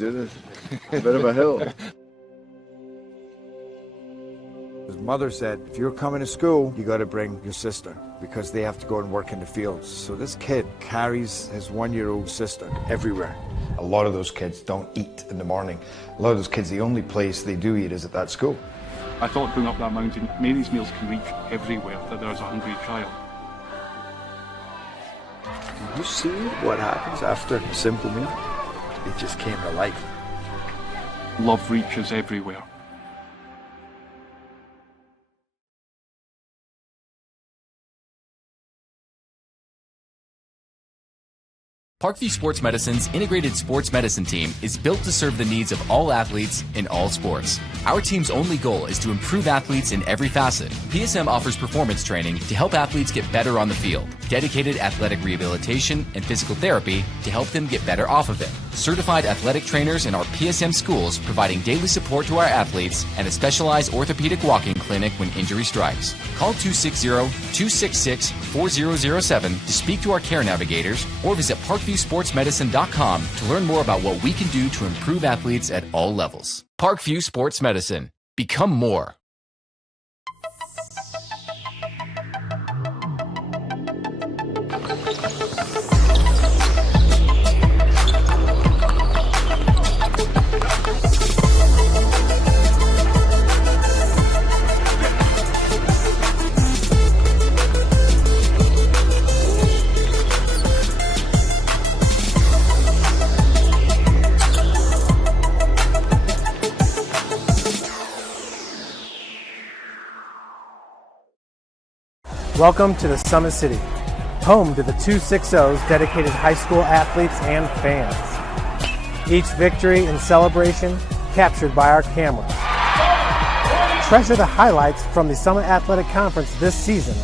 do this. A bit of a hill. His mother said, if you're coming to school, you got to bring your sister because they have to go and work in the fields. So this kid carries his 1-year-old sister everywhere. A lot of those kids don't eat in the morning. A lot of those kids, the only place they do eat is at that school. I thought going up that mountain, Mary's meals can reach everywhere that there's a hungry child. You see what happens after a simple meal? It just came to life. Love reaches everywhere. Parkview Sports Medicine's integrated sports medicine team is built to serve the needs of all athletes in all sports. Our team's only goal is to improve athletes in every facet. PSM offers performance training to help athletes get better on the field, dedicated athletic rehabilitation and physical therapy to help them get better off of it, certified athletic trainers in our PSM schools providing daily support to our athletes, and a specialized orthopedic walk-in clinic when injury strikes. Call 260-266-4007 to speak to our care navigators or visit ParkviewSportsMedicine.com to learn more about what we can do to improve athletes at all levels. Parkview Sports Medicine. Become more. Welcome to the Summit City, home to the 260's dedicated high school athletes and fans. Each victory and celebration captured by our cameras. Treasure the highlights from the Summit Athletic Conference this season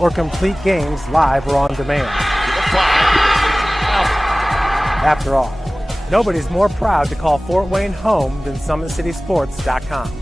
or complete games live or on demand. After all, nobody's more proud to call Fort Wayne home than SummitCitySports.com.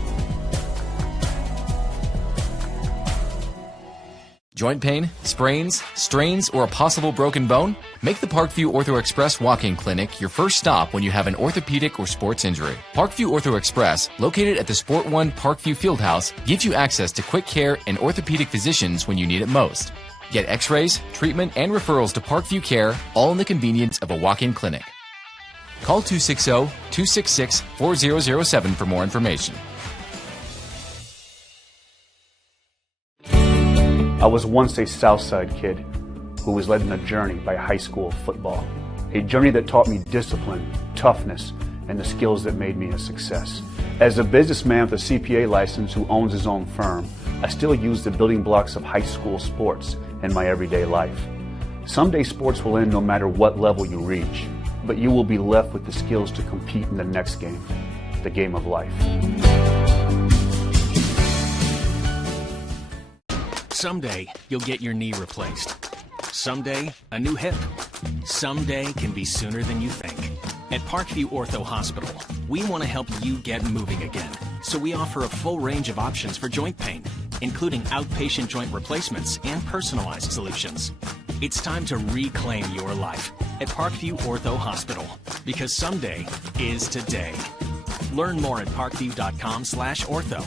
Joint pain, sprains, strains, or a possible broken bone? Make the Parkview Ortho Express walk-in clinic your first stop when you have an orthopedic or sports injury. Parkview Ortho Express, located at the Sport One Parkview Fieldhouse, gives you access to quick care and orthopedic physicians when you need it most. Get x-rays, treatment, and referrals to Parkview Care, all in the convenience of a walk-in clinic. Call 260-266-4007 for more information. I was once a Southside kid who was led on a journey by high school football. A journey that taught me discipline, toughness, and the skills that made me a success. As a businessman with a CPA license who owns his own firm, I still use the building blocks of high school sports in my everyday life. Someday sports will end no matter what level you reach, but you will be left with the skills to compete in the next game, the game of life. Someday, you'll get your knee replaced. Someday, a new hip. Someday can be sooner than you think. At Parkview Ortho Hospital, we want to help you get moving again. So we offer a full range of options for joint pain, including outpatient joint replacements and personalized solutions. It's time to reclaim your life at Parkview Ortho Hospital, because someday is today. Learn more at parkview.com/ortho.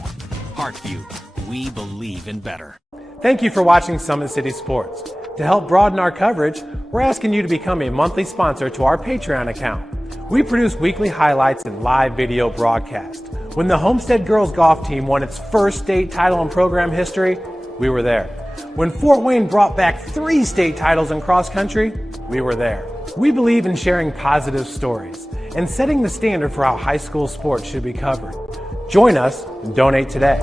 Parkview, we believe in better. Thank you for watching Summit City Sports. To help broaden our coverage, we're asking you to become a monthly sponsor to our Patreon account. We produce weekly highlights and live video broadcasts. When the Homestead Girls Golf Team won its first state title in program history, we were there. When Fort Wayne brought back 3 state titles in cross country, we were there. We believe in sharing positive stories and setting the standard for how high school sports should be covered. Join us and donate today.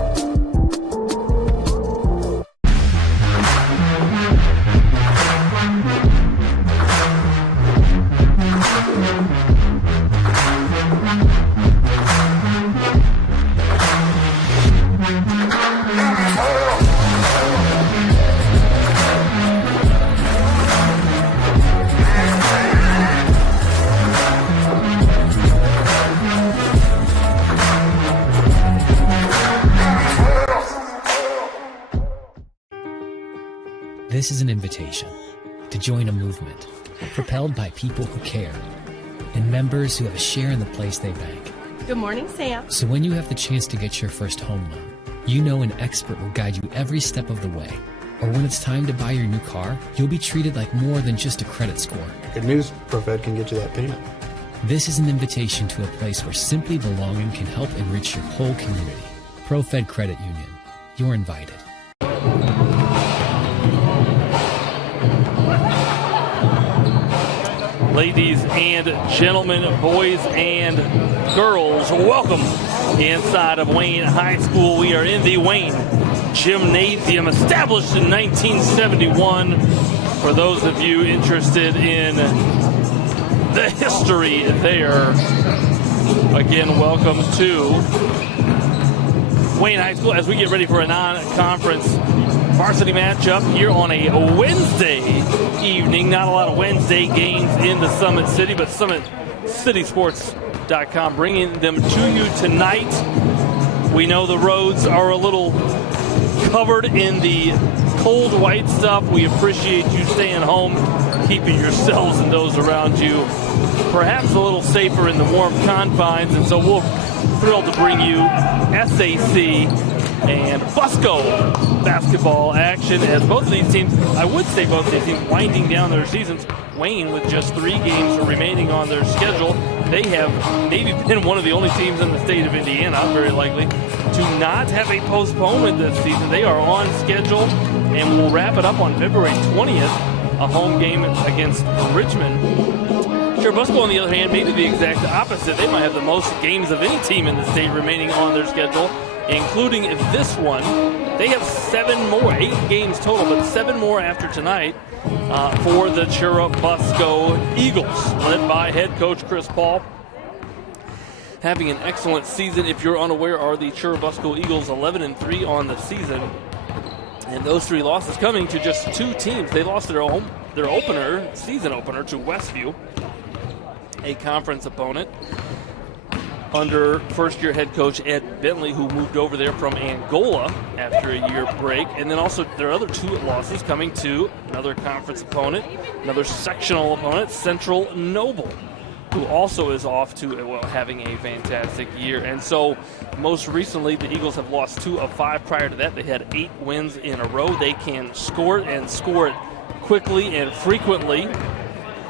This is an invitation to join a movement propelled by people who care. and members who have a share in the place they bank. Good morning, Sam. So when you have the chance to get your first home loan, you know an expert will guide you every step of the way. Or when it's time to buy your new car, you'll be treated like more than just a credit score. Good news, ProFed can get you that payment. This is an invitation to a place where simply belonging can help enrich your whole community. ProFed Credit Union. You're invited. Ladies and gentlemen, boys and girls, welcome inside of Wayne High School. We are in the Wayne Gymnasium, established in 1971. For those of you interested in the history there, again, welcome to Wayne High School as we get ready for a non-conference varsity matchup here on a Wednesday evening. Not a lot of Wednesday games in the Summit City, but SummitCitySports.com bringing them to you tonight. We know the roads are a little covered in the cold white stuff. We appreciate you staying home, keeping yourselves and those around you perhaps a little safer in the warm confines. And so we're thrilled to bring you SAC and Busco basketball action as both of these teams, I would say both of these teams, winding down their seasons. Wayne with just 3 games remaining on their schedule. They have maybe been one of the only teams in the state of Indiana, very likely, to not have a postponement this season. They are on schedule and will wrap it up on February 20th, a home game against Richmond. Churubusco, on the other hand, maybe the exact opposite. They might have the most games of any team in the state remaining on their schedule, including this one. They have 7 more, 8 games total, but 7 more after tonight for the Churubusco Eagles, led by head coach Chris Paul. Having an excellent season. If you're unaware, are the Churubusco Eagles 11-3 on the season. And those 3 losses coming to just 2 teams. They lost their opener, season opener, to Westview, a conference opponent, under first-year head coach Ed Bentley, who moved over there from Angola after a year break. And then also their other 2 losses coming to another conference opponent, another sectional opponent, Central Noble, who also is off to having a fantastic year. And so most recently, the Eagles have lost 2 of 5. Prior to that, they had 8 wins in a row. They can score it, and score it quickly and frequently.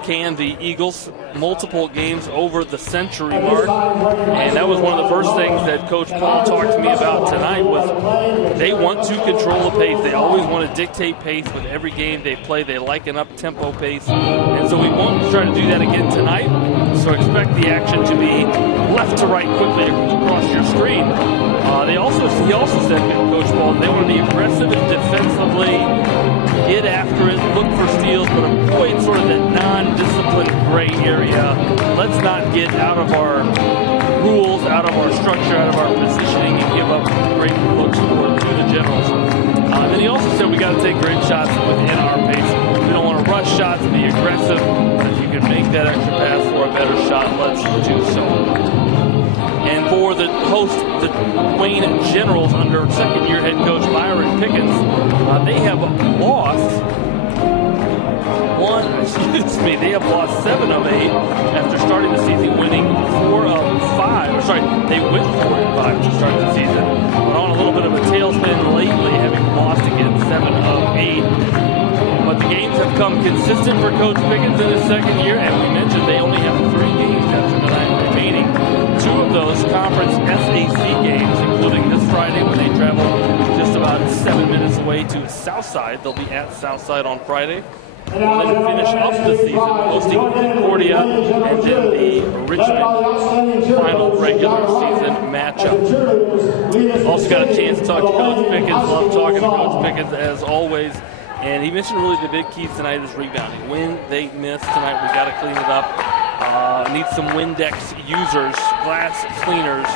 Can the Eagles, multiple games over the century mark. And that was one of the first things that Coach Paul talked to me about tonight was they want to control the pace. They always want to dictate pace with every game they play. They like an up-tempo pace. And so we won't try to do that again tonight. So expect the action to be left to right quickly across your screen. He also said, Coach Paul, they want to be aggressive and defensively, get after it, look for steals, but avoid sort of that non-disciplined gray area. Let's not get out of our rules, out of our structure, out of our positioning, and give up great looks to the Generals. And then he also said we got to take great shots within our pace. We don't want to rush shots, be aggressive. But if you can make that extra pass for a better shot, let's do so. And for the host, the Wayne Generals, under second-year head coach Byron Pickens, they have lost 7 of 8 after starting the season, winning 4 of 5. They went 4 of 5 to start the season, but on a little bit of a tailspin lately, having lost again 7 of 8. But the games have come consistent for Coach Pickens in his second year, and we mentioned they only have 3 games after tonight remaining. 2 of those conference SAC games, including this Friday when they travel just about 7 minutes away to Southside. They'll be at Southside on Friday. And then finish up the season hosting Concordia and then the Richmond final regular season matchup. Also got a chance to talk to Coach Pickens. Love talking to Coach Pickens as always. And he mentioned really the big keys tonight is rebounding. When they miss tonight, we got to clean it up. Need some Windex users, glass cleaners.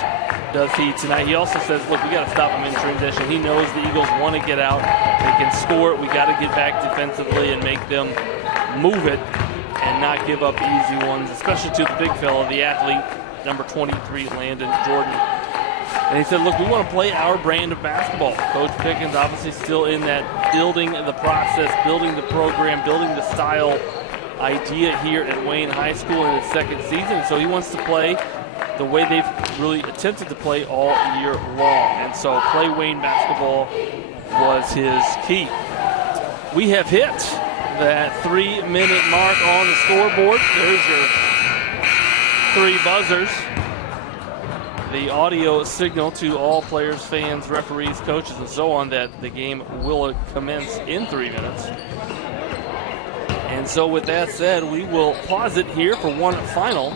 Does he tonight? He also says, look, we got to stop them in transition. He knows the Eagles want to get out. They can score it. We got to get back defensively and make them move it and not give up easy ones, especially to the big fella, the athlete, number 23, Landon Jordan. And he said, look, we want to play our brand of basketball. Coach Pickens obviously still in that building the process, building the program, building the style idea here at Wayne High School in his second season. So he wants to play the way they've really attempted to play all year long. And so play Wayne basketball was his key. We have hit that 3-minute mark on the scoreboard. There's your 3 buzzers. The audio signal to all players, fans, referees, coaches, and so on that the game will commence in 3 minutes. And so with that said, we will pause it here for one final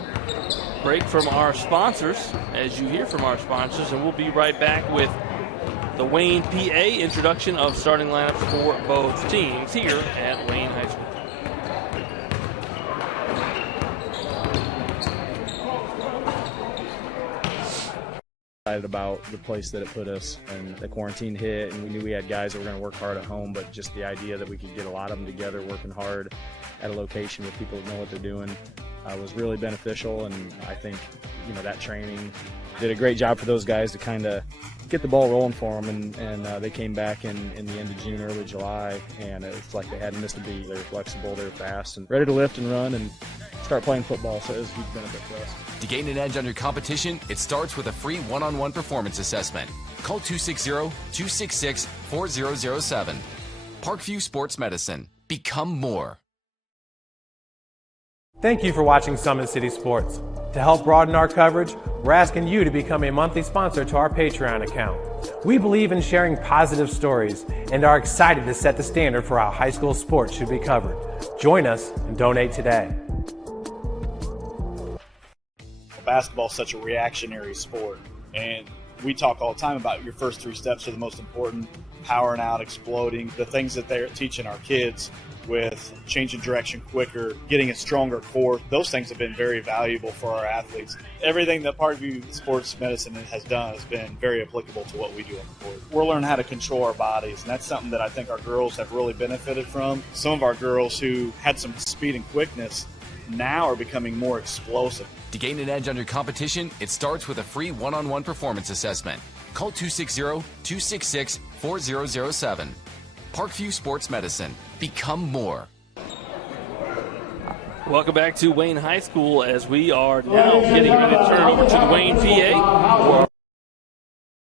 break from our sponsors, as you hear from our sponsors, and we'll be right back with the Wayne, PA introduction of starting lineups for both teams here at Wayne High School. Excited about the place that it put us, and the quarantine hit, and we knew we had guys that were going to work hard at home, but just the idea that we could get a lot of them together working hard at a location with people that know what they're doing was really beneficial. And I think, you know, that training did a great job for those guys to kind of get the ball rolling for them, and they came back in the end of June, early July, and it's like they hadn't missed a beat. They were flexible, they were fast, and ready to lift and run and start playing football, so it was a huge benefit for us. To gain an edge on your competition, it starts with a free one-on-one performance assessment. Call 260-266-4007. Parkview Sports Medicine. Become more. Thank you for watching Summit City Sports. To help broaden our coverage, we're asking you to become a monthly sponsor to our Patreon account. We believe in sharing positive stories and are excited to set the standard for how high school sports should be covered. Join us and donate today. Basketball is such a reactionary sport, and we talk all the time about your first 3 steps are the most important: powering out, exploding, the things that they're teaching our kids with changing direction quicker, getting a stronger core. Those things have been very valuable for our athletes. Everything that Parkview Sports Medicine has done has been very applicable to what we do on the court. We're learning how to control our bodies, and that's something that I think our girls have really benefited from. Some of our girls who had some speed and quickness now are becoming more explosive. To gain an edge on your competition, it starts with a free one-on-one performance assessment. Call 260-266-4007. Parkview Sports Medicine. Become more. Welcome back to Wayne High School as we are now getting ready to turn it over to the Wayne, PA for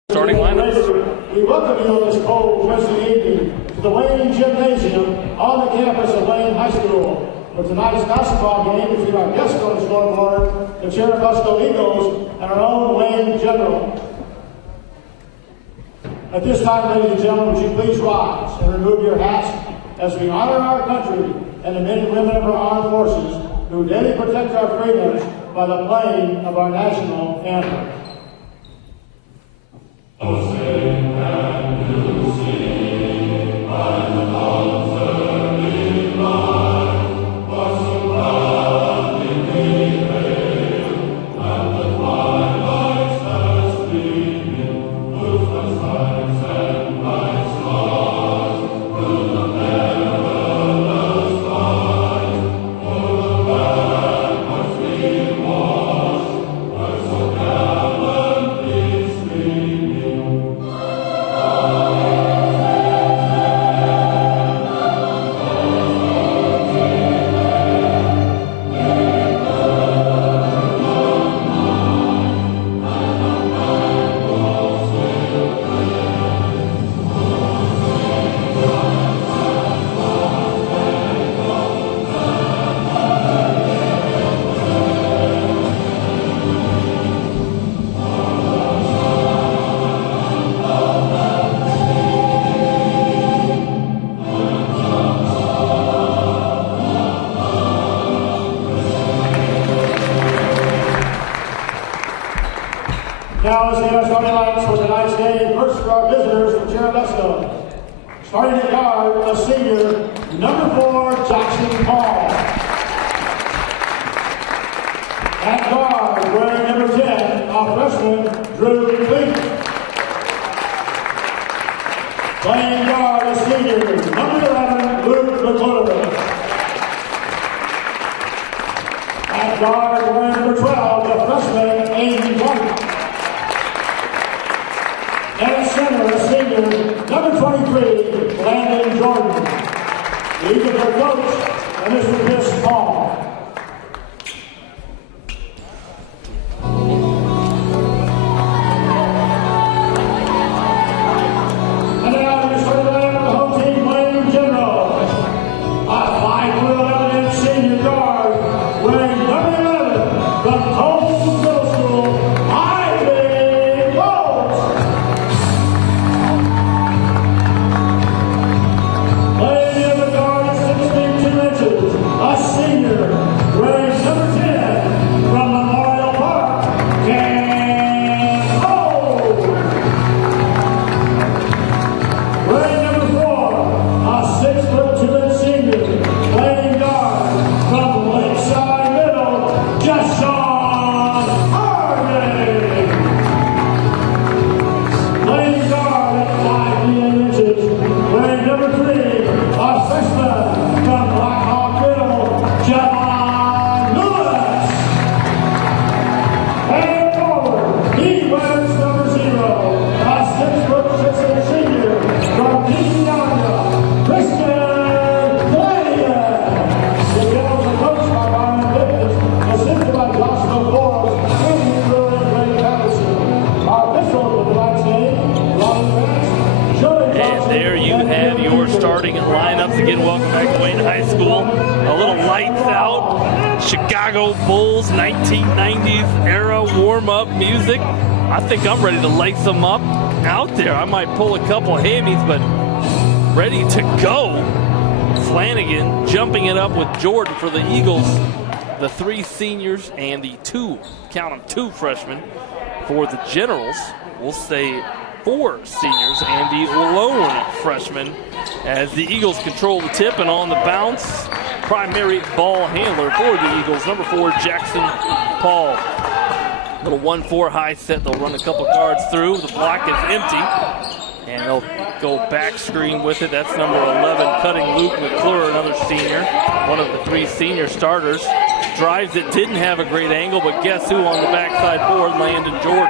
starting lineups. We welcome you on this cold, frosty evening to the Wayne Gymnasium on the campus of Wayne High School. For tonight's basketball game, between our guests on the scoreboard, the Churubusco Eagles, and our own Wayne General. At this time, ladies and gentlemen, would you please rise and remove your hats as we honor our country and the men and women of our armed forces who daily protect our freedoms by the playing of our national anthem. Oh, sing and do sing by the dawn's early light, was so proudly we hailed, and the twilight's fast gleaming, whose bright stripes and bright stars through the perilous fight, o'er the ramparts we watched, were so gallantly streaming. Now let's see our starting lineups for tonight's game. First for our visitors from Churubusco. Starting at guard, a senior, number 4, Jackson Paul. At guard, wearing number 10, our freshman, Drew Cleveland. Playing guard, a senior, number 11, Luke McClure. At guard, wearing number 12, the freshman, Aiden White. And at center, a senior, number 23, Landon Jordan. Leading their coach, and Mr. Chris Paul. And now the starting lineup of the home team, Wayne Generals. A 5'11" senior guard, wearing number 11 from Coles Middle School, Ivy Coles. Playing in the guard at 6 feet 2 inches, a senior, wearing number 10 from Memorial Park, Cam Cole. Wearing number 4, a 6 foot 2 inch senior, playing guard from Lakeside Middle, Jashawn Harvey. Playing guard at 5 feet 8 inches, wearing number 3, a freshman from Blackhawk Middle, Javon Lewis. And forward, he wears number 0, a 6 foot 6 inch senior from Peoria, Christian Flanagan. The Generals are coached by Brian Davis, assisted by Joshua Forbes, and Ray Patterson. Our officials of tonight's game, Ronnie Vance, Joey And there you have your starting lineups. Again, welcome back to Wayne High School. A little lights out Chicago Bulls 1990s era warm-up music. I think I'm ready to lace them up out there. I might pull a couple of hammies, but ready to go. Flanagan jumping it up with Jordan for the Eagles. The 3 seniors and the 2, count them, 2 freshmen for the Generals. We'll say 4 seniors and the lone freshman as the Eagles control the tip, and on the bounce, primary ball handler for the Eagles, number 4, Jackson Paul. Little 1-4 high set. They'll run a couple guards through. The block is empty, and they'll go back screen with it. That's number 11, cutting Luke McClure, another senior, one of the 3 senior starters. Drives it, didn't have a great angle, but guess who on the backside board? Landon Jordan.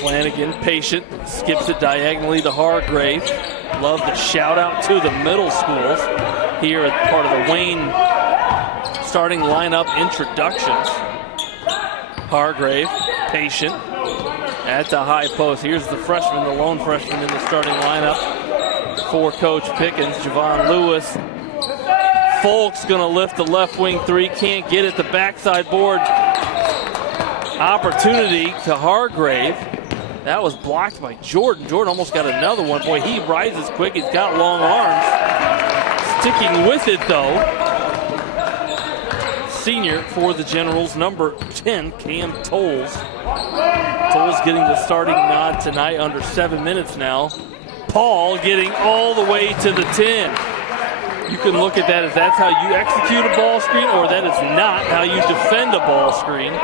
Flanagan, patient, skips it diagonally to Hargrave. Love the shout out to the middle schools here as part of the Wayne starting lineup introductions. Hargrave, patient, at the high post. Here's the freshman, the lone freshman in the starting lineup for Coach Pickens, Javon Lewis. Folk's gonna lift the left wing 3, can't get it. The backside board opportunity to Hargrave. That was blocked by Jordan. Jordan almost got another one. Boy, he rises quick. He's got long arms. Sticking with it, though. Senior for the Generals, number 10, Cam Tolles. Tolles getting the starting nod tonight, under 7 minutes now. Paul getting all the way to the 10. You can look at that as that's how you execute a ball screen, or that is not how you defend a ball screen.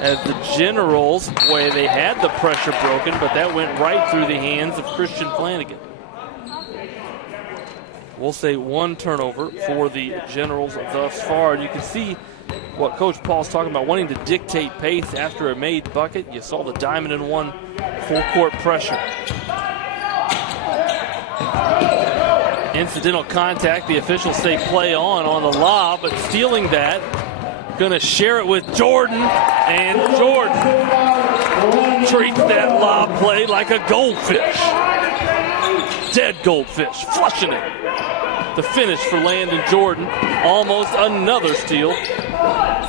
As the Generals, boy, they had the pressure broken, but that went right through the hands of Christian Flanagan. We'll say 1 turnover for the Generals thus far. And you can see what Coach Paul's talking about, wanting to dictate pace after a made bucket. You saw the diamond in 1 full court pressure. Incidental contact. The officials say play on the lob, but stealing that. Gonna share it with Jordan, and Jordan treats that lob play like a goldfish. Dead goldfish, flushing it. The finish for Landon Jordan, almost another steal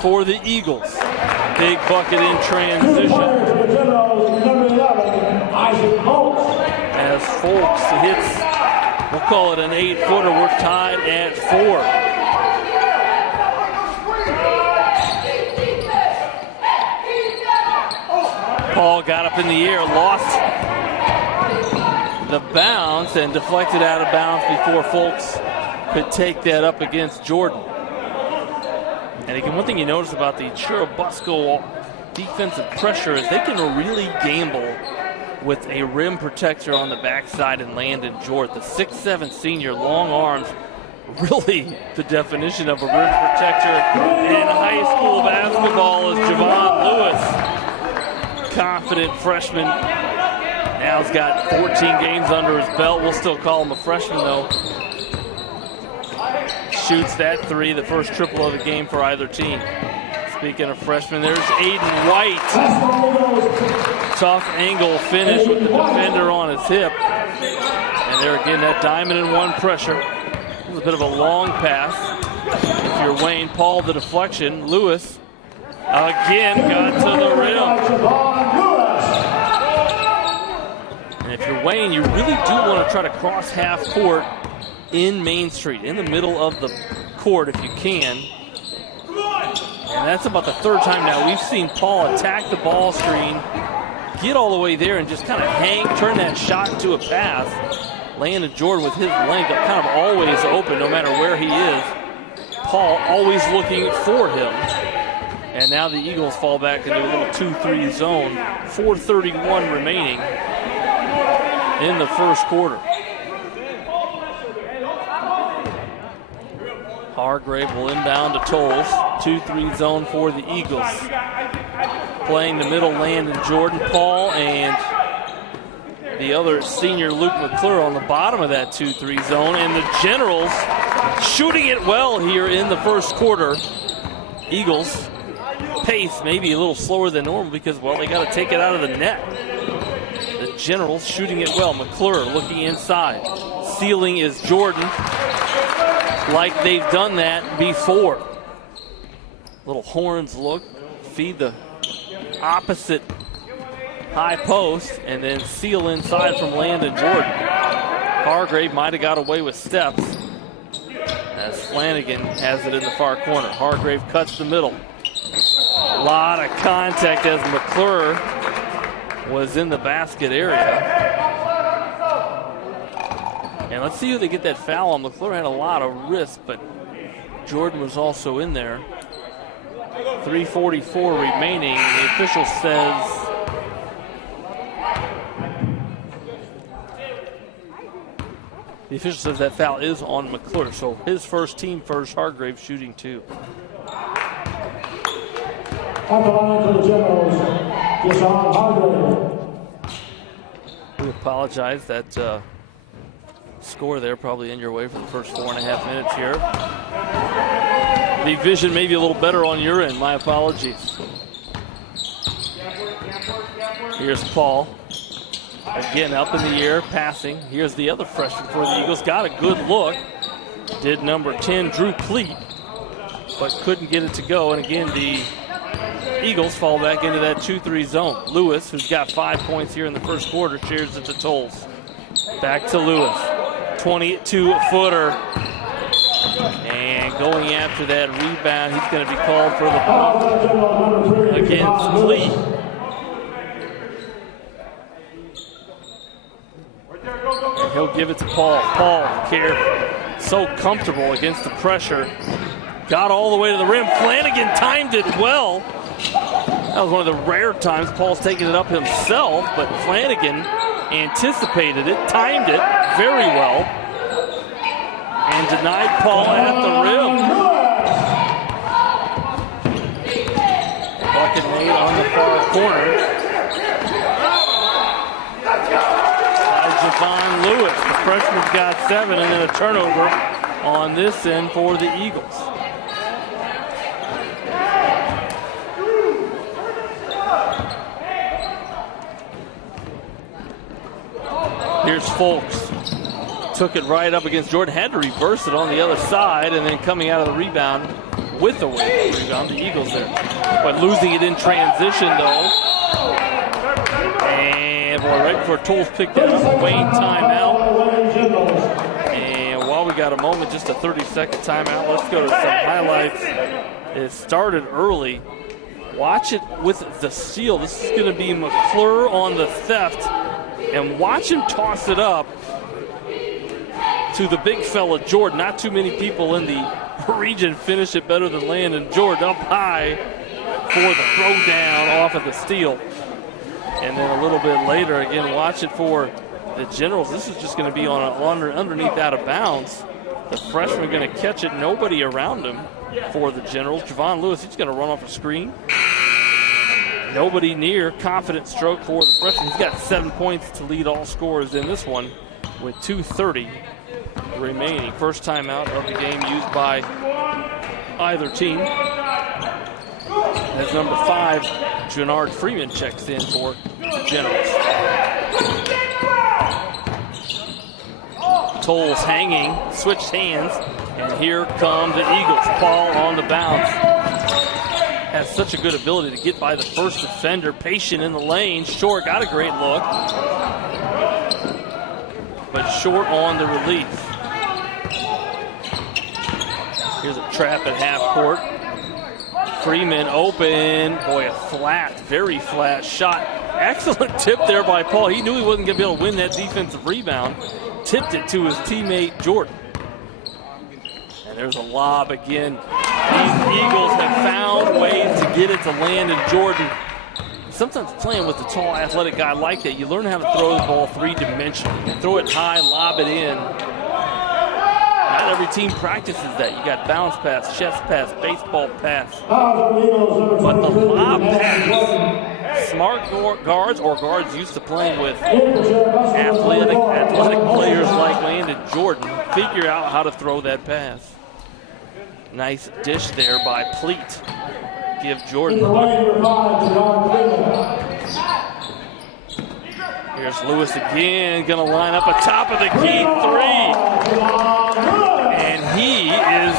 for the Eagles. Big bucket in transition. As Folks hits, we'll call it an 8-footer, we're tied at 4. Paul got up in the air, lost the bounce, and deflected out of bounds before Folks could take that up against Jordan. And again, one thing you notice about the Churubusco defensive pressure is they can really gamble with a rim protector on the backside and Landon Jordan. The 6'7" senior, long arms, really the definition of a rim protector in high school basketball is Javon Lewis. Confident freshman Now he's got 14 games under his belt. We'll still call him a freshman, though. Shoots that three, the first triple of the game for either team. Speaking of freshmen, there's Aiden White. Tough angle finish with the defender on his hip. And there again, that diamond and one pressure. It was a bit of a long pass. If you're Wayne, Paul, the deflection. Lewis again got to the rim. And if you're Wayne, you really do want to try to cross half court in Main Street, in the middle of the court if you can. And that's about the third time now we've seen Paul attack the ball screen, get all the way there and just kind of turn that shot into a pass. Landon Jordan with his length kind of always open no matter where he is. Paul always looking for him. And now the Eagles fall back into a little 2-3 zone. 4:31 remaining in the first quarter. Hargrave will inbound to Tolles. 2-3 zone for the Eagles. Playing the middle, Landon Jordan, Paul, and the other senior Luke McClure on the bottom of that 2-3 zone. And the Generals shooting it well here in the first quarter. Eagles pace maybe a little slower than normal because, well, they got to take it out of the net. The Generals shooting it well. McClure looking inside. Sealing is Jordan, like they've done that before. Little horns look, feed the opposite high post, and then seal inside from Landon Jordan. Hargrave might have got away with steps as Flanagan has it in the far corner. Hargrave cuts the middle. A lot of contact as McClure was in the basket area. And let's see who they get that foul on. McClure had a lot of risk, but Jordan was also in there. 3:44 remaining. The official says that foul is on McClure. So his first, team first, Hargrave shooting two. On the line for the Generals, Deshaun Hargrave. We apologize. That score there probably in your way for the first 4.5 minutes here. The vision may be a little better on your end. My apologies. Here's Paul. Again, up in the air, passing. Here's the other freshman for the Eagles. Got a good look. Did number 10, Drew Pleat, but couldn't get it to go. And again, the Eagles fall back into that 2-3 zone. Lewis, who's got 5 points here in the first quarter, shares it to Tolles. Back to Lewis. 22-footer. And going after that rebound, he's going to be called for the ball against Pleat. And he'll give it to Paul. Paul here, so comfortable against the pressure. Got all the way to the rim. Flanagan timed it well. That was one of the rare times Paul's taken it up himself, but Flanagan anticipated it, timed it very well, and denied Paul at the rim. Bucket made on the far corner by Javon Lewis. The freshman's got 7, and then a turnover on this end for the Eagles. Here's Folks. Took it right up against Jordan. Had to reverse it on the other side, and then coming out of the rebound with the rebound, the Eagles there. But losing it in transition, though. And boy, right before Tolles picked it up, Wayne timeout. And while we got a moment, just a 30-second timeout, let's go to some highlights. It started early. Watch it with the steal. This is going to be McClure on the theft. And watch him toss it up to the big fella, Jordan. Not too many people in the region finish it better than Landon Jordan. Up high for the throwdown off of the steal. And then a little bit later, again, watch it for the Generals. This is just going to be on underneath out of bounds. The freshman going to catch it. Nobody around him for the Generals. Javon Lewis, he's going to run off a screen. Nobody near. Confident stroke for the freshman. He's got 7 points to lead all scorers in this one with 2:30 remaining. First timeout of the game used by either team. As number 5, Jannard Freeman checks in for the Generals. Tolles hanging, switched hands, and here come the Eagles. Paul on the bounce. Has such a good ability to get by the first defender, patient in the lane. Short got a great look, but short on the release. Here's a trap at half court. Freeman open. Boy, a flat, very flat shot. Excellent tip there by Paul. He knew he wasn't going to be able to win that defensive rebound. Tipped it to his teammate Jordan. And there's a lob again. These Eagles have found ways to get it to land in Jordan. Sometimes playing with a tall, athletic guy like that, you learn how to throw the ball three-dimensionally. Throw it high, lob it in. Not every team practices that. You got bounce pass, chest pass, baseball pass. But the lob pass, smart guards or guards used to playing with athletic players like Landon Jordan figure out how to throw that pass. Nice dish there by Pleat. Give Jordan the bucket. Here's Lewis again, gonna line up atop of the key three. And he is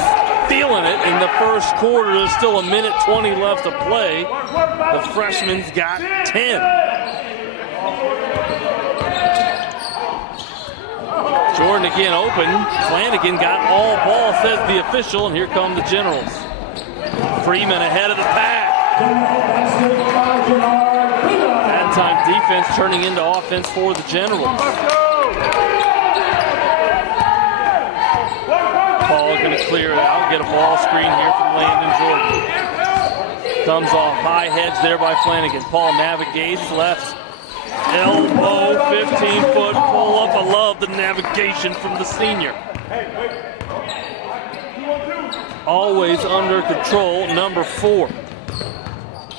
feeling it in the first quarter. There's still 1:20 left to play. The freshman's got 10. Jordan again open. Flanagan got all ball, says the official, and here come the Generals. Freeman ahead of the pack. That time defense turning into offense for the Generals. Paul going to clear it out, get a ball screen here from Landon Jordan. Comes off high, heads there by Flanagan. Paul navigates left. Elbow, 15-foot pull-up. I love the navigation from the senior. Always under control, number 4.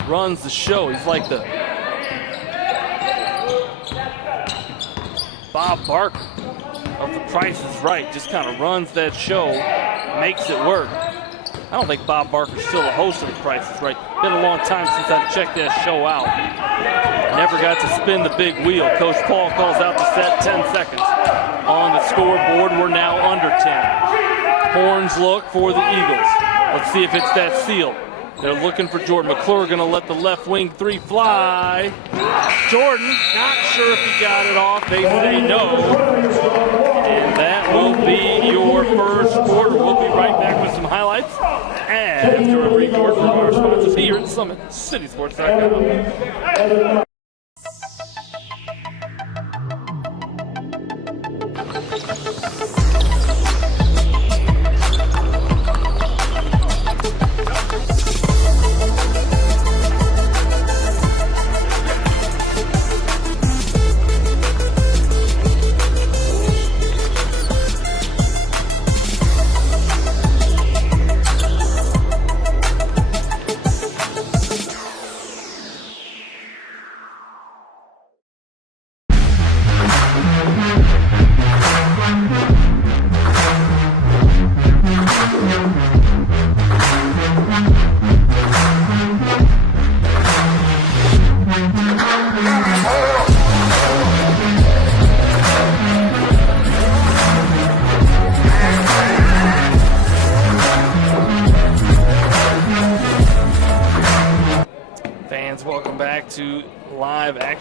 Runs the show. He's like the Bob Barker of The Price is Right. Just kind of runs that show, makes it work. I don't think Bob Barker's still a host of The Price is Right. Been a long time since I've checked that show out. Never got to spin the big wheel. Coach Paul calls out the set, 10 seconds on the scoreboard. We're now under 10. Horns look for the Eagles. Let's see if it's that seal. They're looking for Jordan. McClure going to let the left wing 3 fly. Jordan, not sure if he got it off. They say no. And that will be your first quarter. We'll be right back with some highlights after a brief word from our sponsors here at SummitCitySports.com.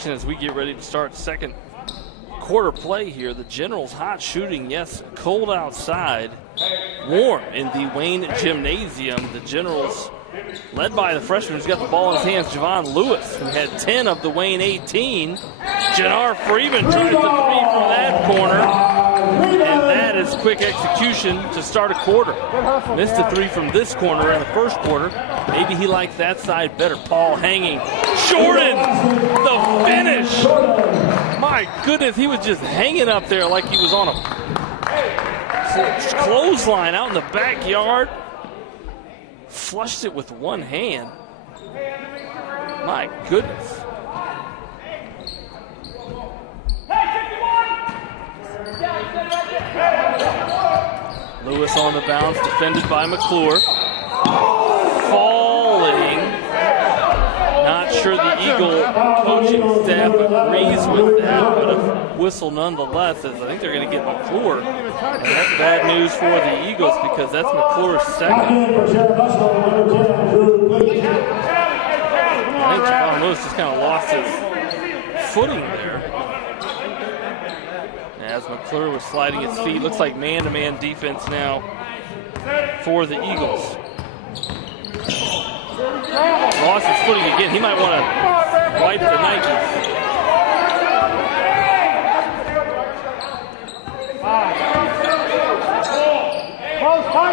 As we get ready to start second quarter play here. The Generals hot shooting, yes, cold outside, warm in the Wayne Gymnasium. The Generals led by the freshman who's got the ball in his hands, Javon Lewis, who had 10 of the Wayne 18. Jannard Freeman tries the 3 from that corner, and that is quick execution to start a quarter. Missed a 3 from this corner in the first quarter. Maybe he likes that side better. Paul hanging. Jordan, the finish. My goodness, he was just hanging up there like he was on a clothesline out in the backyard. Flushed it with one hand. My goodness. Lewis on the bounce, defended by McClure. Falling. Not sure the Eagle coaching staff agrees with that, but a whistle nonetheless, as I think they're going to get McClure. And that's bad news for the Eagles because that's McClure's second. I think Javon Lewis just kind of lost his footing there. As McClure was sliding his feet, looks like man-to-man defense now for the Eagles. Lost his footing again. He might want to wipe the Nikes.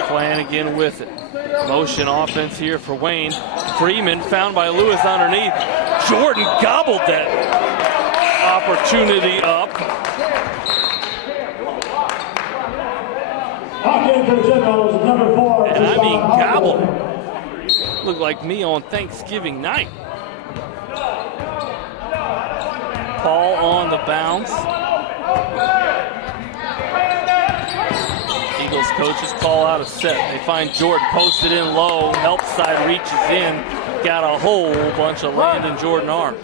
Flanagan with it. Motion offense here for Wayne. Freeman found by Lewis underneath. Jordan gobbled that opportunity up. And I mean gobbled. Looked like me on Thanksgiving night. Paul on the bounce. Eagles coaches call out a set. They find Jordan posted in low. Help side reaches in. Got a whole bunch of Landon Jordan arm.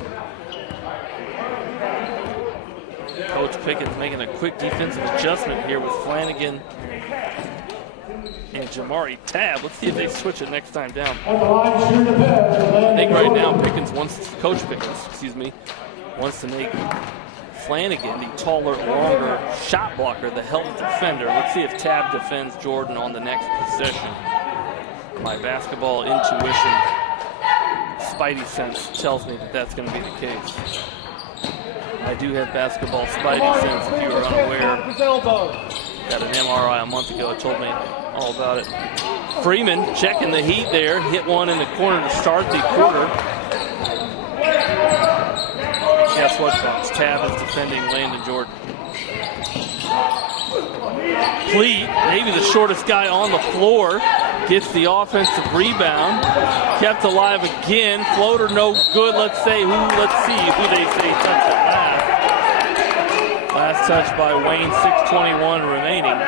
Coach Pickett's making a quick defensive adjustment here with Flanagan and Jamari Tabb. Let's see if they switch it next time down. I think right now Coach Pickens wants to make Flanagan the taller, longer shot blocker, the help defender. Let's see if Tabb defends Jordan on the next possession. My basketball intuition, spidey sense tells me that that's going to be the case. I do have basketball spidey sense, if you were unaware. Got an MRI a month ago. It told me all about it. Freeman checking the heat there. Hit one in the corner to start the quarter. Guess what, folks? Tabb is defending Landon Jordan. Pleat, maybe the shortest guy on the floor, gets the offensive rebound. Kept alive again. Floater no good. Let's see who they say touched it last. Last touch by Wayne, 6:21 remaining.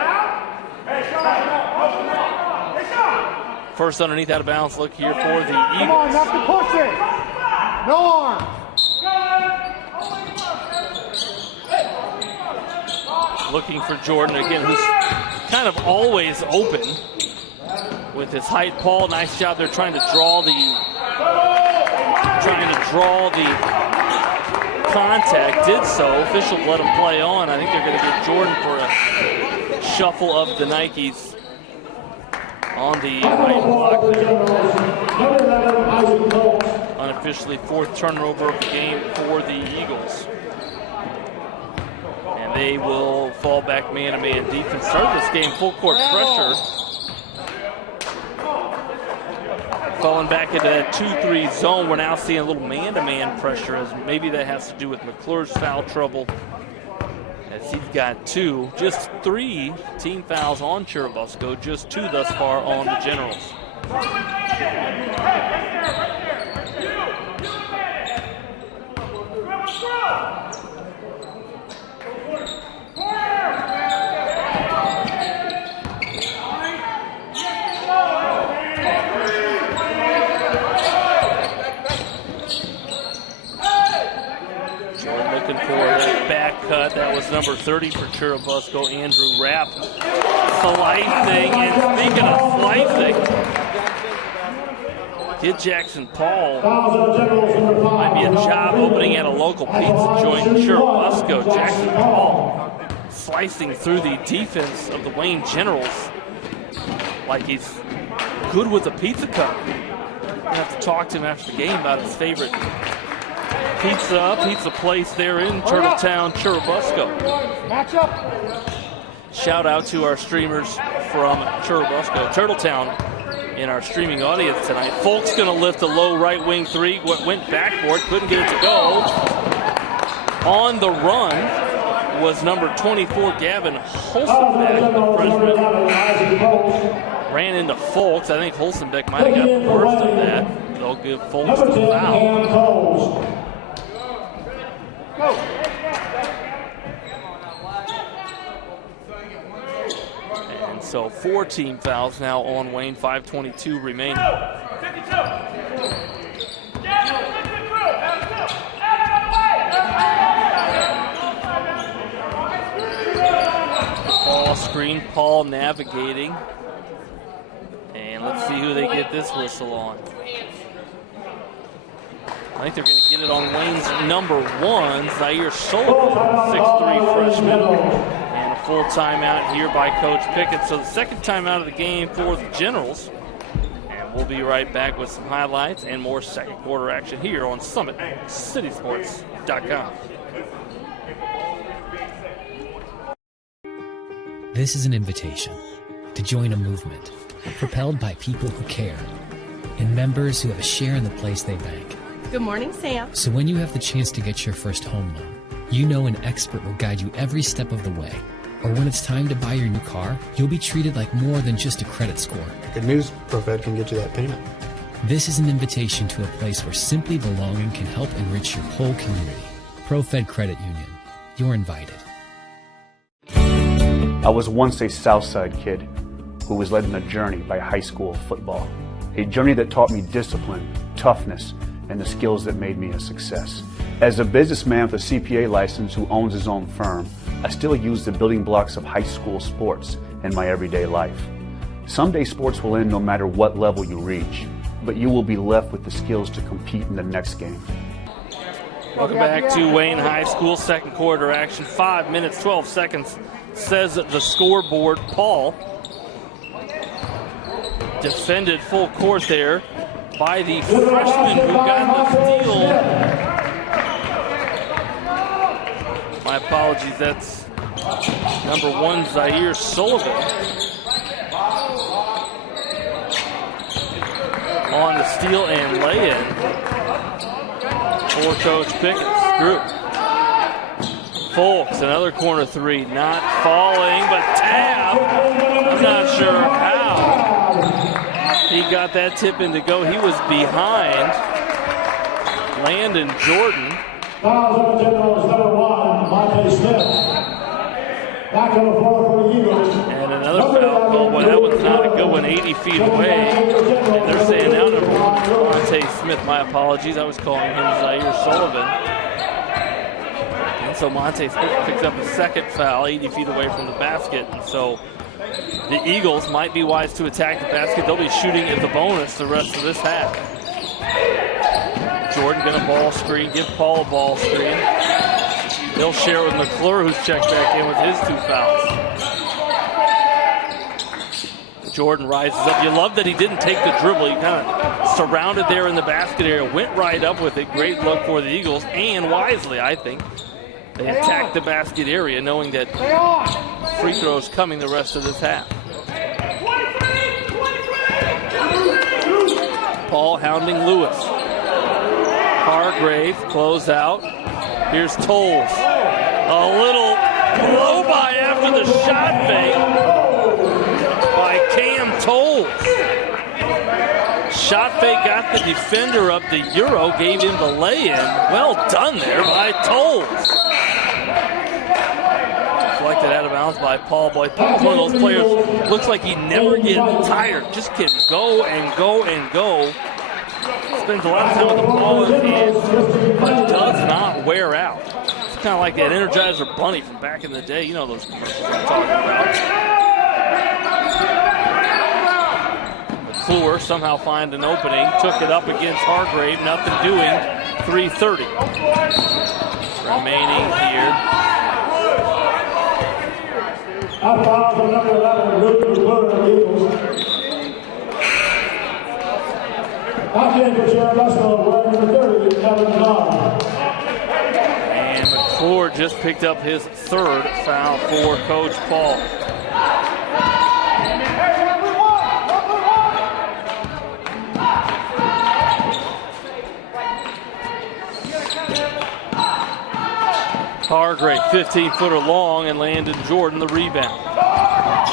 First underneath out of bounds look here for the Eagles. Have to push it. No arm. Looking for Jordan again, who's kind of always open with his height. Paul, nice job there trying to draw the contact. Did so. Official let him play on. I think they're going to get Jordan for a shuffle of the Nikes on the right block there. Unofficially fourth turnover of the game for the Eagles. And they will fall back man-to-man defense. Start this game full court pressure. Falling back into that 2-3 zone, we're now seeing a little man-to-man pressure, as maybe that has to do with McClure's foul trouble, as he's got just 3 team fouls on Churubusco, just 2 thus far on the Generals. Looking for that back cut. That was number 30 for Churubusco, Andrew Rapp. Slicing, and speaking of slicing, Kid Jackson Paul might be a job opening at a local pizza joint in Churubusco. Jackson Paul slicing through the defense of the Wayne Generals like he's good with a pizza cup. We'll have to talk to him after the game about his favorite pizza place there in Turtletown, Churubusco. Shout out to our streamers from Churubusco, Turtletown, in our streaming audience tonight. Folk's going to lift a low right wing three. Went backboard, couldn't get it to go. On the run was number 24, Gavin Holstenbeck, the freshman. Ran into Folks. I think Holstenbeck might have got the worst of that, though they'll give Folks the foul. And so 4 team fouls now on Wayne, 5:22 remaining. Ball screen, Paul navigating. And let's see who they get this whistle on. I think they're going to get it on Wayne's number 1, Zaire Sullivan, 6'3" freshman. And a full timeout here by Coach Pickett. So the second timeout of the game for the Generals. And we'll be right back with some highlights and more second quarter action here on SummitCitySports.com. This is an invitation to join a movement propelled by people who care and members who have a share in the place they bank. Good morning, Sam. So when you have the chance to get your first home loan, you know an expert will guide you every step of the way. Or when it's time to buy your new car, you'll be treated like more than just a credit score. Good news, ProFed can get you that payment. This is an invitation to a place where simply belonging can help enrich your whole community. ProFed Credit Union. You're invited. I was once a Southside kid who was led on a journey by high school football. A journey that taught me discipline, toughness, and the skills that made me a success. As a businessman with a CPA license who owns his own firm, I still use the building blocks of high school sports in my everyday life. Someday sports will end no matter what level you reach, but you will be left with the skills to compete in the next game. Welcome back to Wayne High School, second quarter action. 5 minutes, 12 seconds, says the scoreboard. Paul defended full court there by the freshman who got the steal. My apologies, that's number 1, Zaire Sullivan. On the steal and lay-in for Coach Pickett's group. Folks, another corner 3, not falling, but tap. I'm not sure how he got that tip in to go. He was behind Landon Jordan. Fouls on the Generals, number 1, Monte Smith. Back on the floor for the Eagles. And another foul call. Well, that was not a good one, 80 feet away. And they're saying now number 1, Monte Smith. My apologies, I was calling him Zaire Sullivan. And so Monte Smith picks up a second foul, 80 feet away from the basket. And so the Eagles might be wise to attack the basket. They'll be shooting at the bonus the rest of this half. Jordan gonna ball screen, give Paul a ball screen. They'll share with McClure, who's checked back in with his 2 fouls. Jordan rises up. You love that he didn't take the dribble. He kind of surrounded there in the basket area, went right up with it. Great look for the Eagles, and wisely, I think. They attacked the basket area, knowing that free throws coming the rest of this half. Paul hounding Lewis. Hargrave close out. Here's Tolles. A little blow by after the shot fake by Cam Tolles. Shot fake got the defender up. The Euro gave him the lay-in. Well done there by Tolles. Deflected out of bounds by Paul. Boy, Paul's one of those players, looks like he never gets tired. Just can go and go and go. Spends a lot of time with the ball in his hands, but does not wear out. It's kind of like that Energizer Bunny from back in the day. You know those commercials I'm talking about. McClure somehow find an opening, took it up against Hargrave, nothing doing. 3:30 remaining here. Number 11, Luke McClure, Eagles. Back in for Churubusco, wearing number 30, Kevin Long. And McClure just picked up his 3rd foul for Coach Paul. Hargrave, 15-footer long, and Landon Jordan the rebound.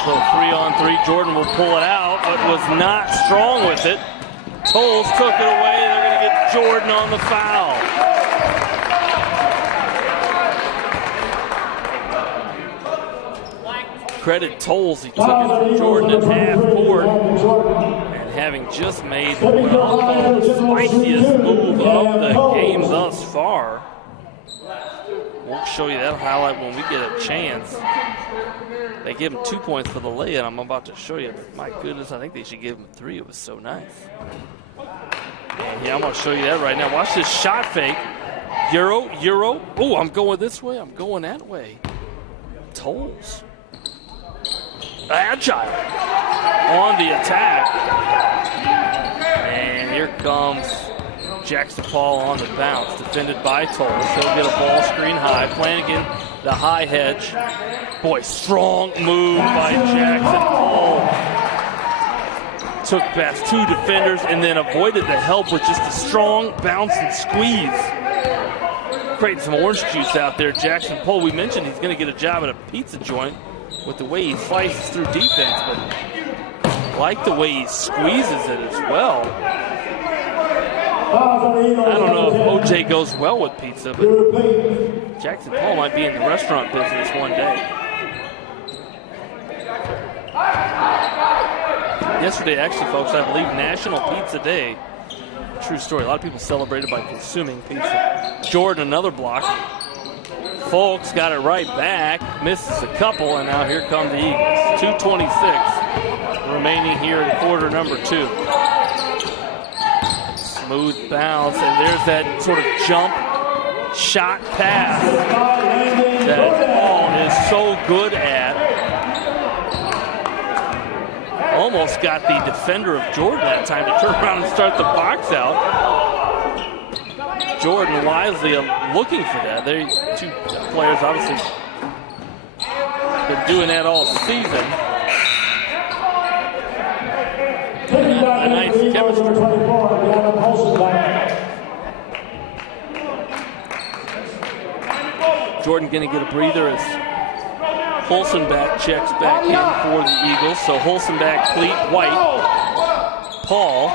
So 3-on-3, Jordan will pull it out, but was not strong with it. Tolles took it away. Jordan on the foul. Credit Tolles, he took it from Jordan at half court, and having just made what I'll call the spiciest move of the game thus far. Won't show you that highlight when we get a chance. They give him 2 points for the lay-in. I'm about to show you. My goodness, I think they should give him 3. It was so nice. And yeah, I'm going to show you that right now. Watch this shot fake. Euro. Oh, I'm going this way. I'm going that way. Tolles. Agile on the attack. And here comes Jackson Paul on the bounce, defended by Tolles. He'll get a ball screen high. Flanagan, the high hedge. Boy, strong move by Jackson Paul. Took past 2 defenders and then avoided the help with just a strong bounce and squeeze. Creating some orange juice out there. Jackson Paul, we mentioned he's going to get a job at a pizza joint with the way he slices through defense, but I like the way he squeezes it as well. I don't know if OJ goes well with pizza, but Jackson Paul might be in the restaurant business one day. Yesterday, actually, folks, I believe National Pizza Day. True story. A lot of people celebrated by consuming pizza. Jordan, another block. Folks got it right back, misses a couple, and now here come the Eagles. 2:26 remaining here in quarter number 2. Smooth bounce, and there's that sort of jump shot pass that Paul is so good at. Almost got the defender of Jordan that time to turn around and start the box out. Jordan wisely looking for that. They're 2 players obviously been doing that all season. A nice chemistry. Jordan going to get a breather as Holzenbach checks back in for the Eagles. So Holzenbach, Pleat, White, Paul,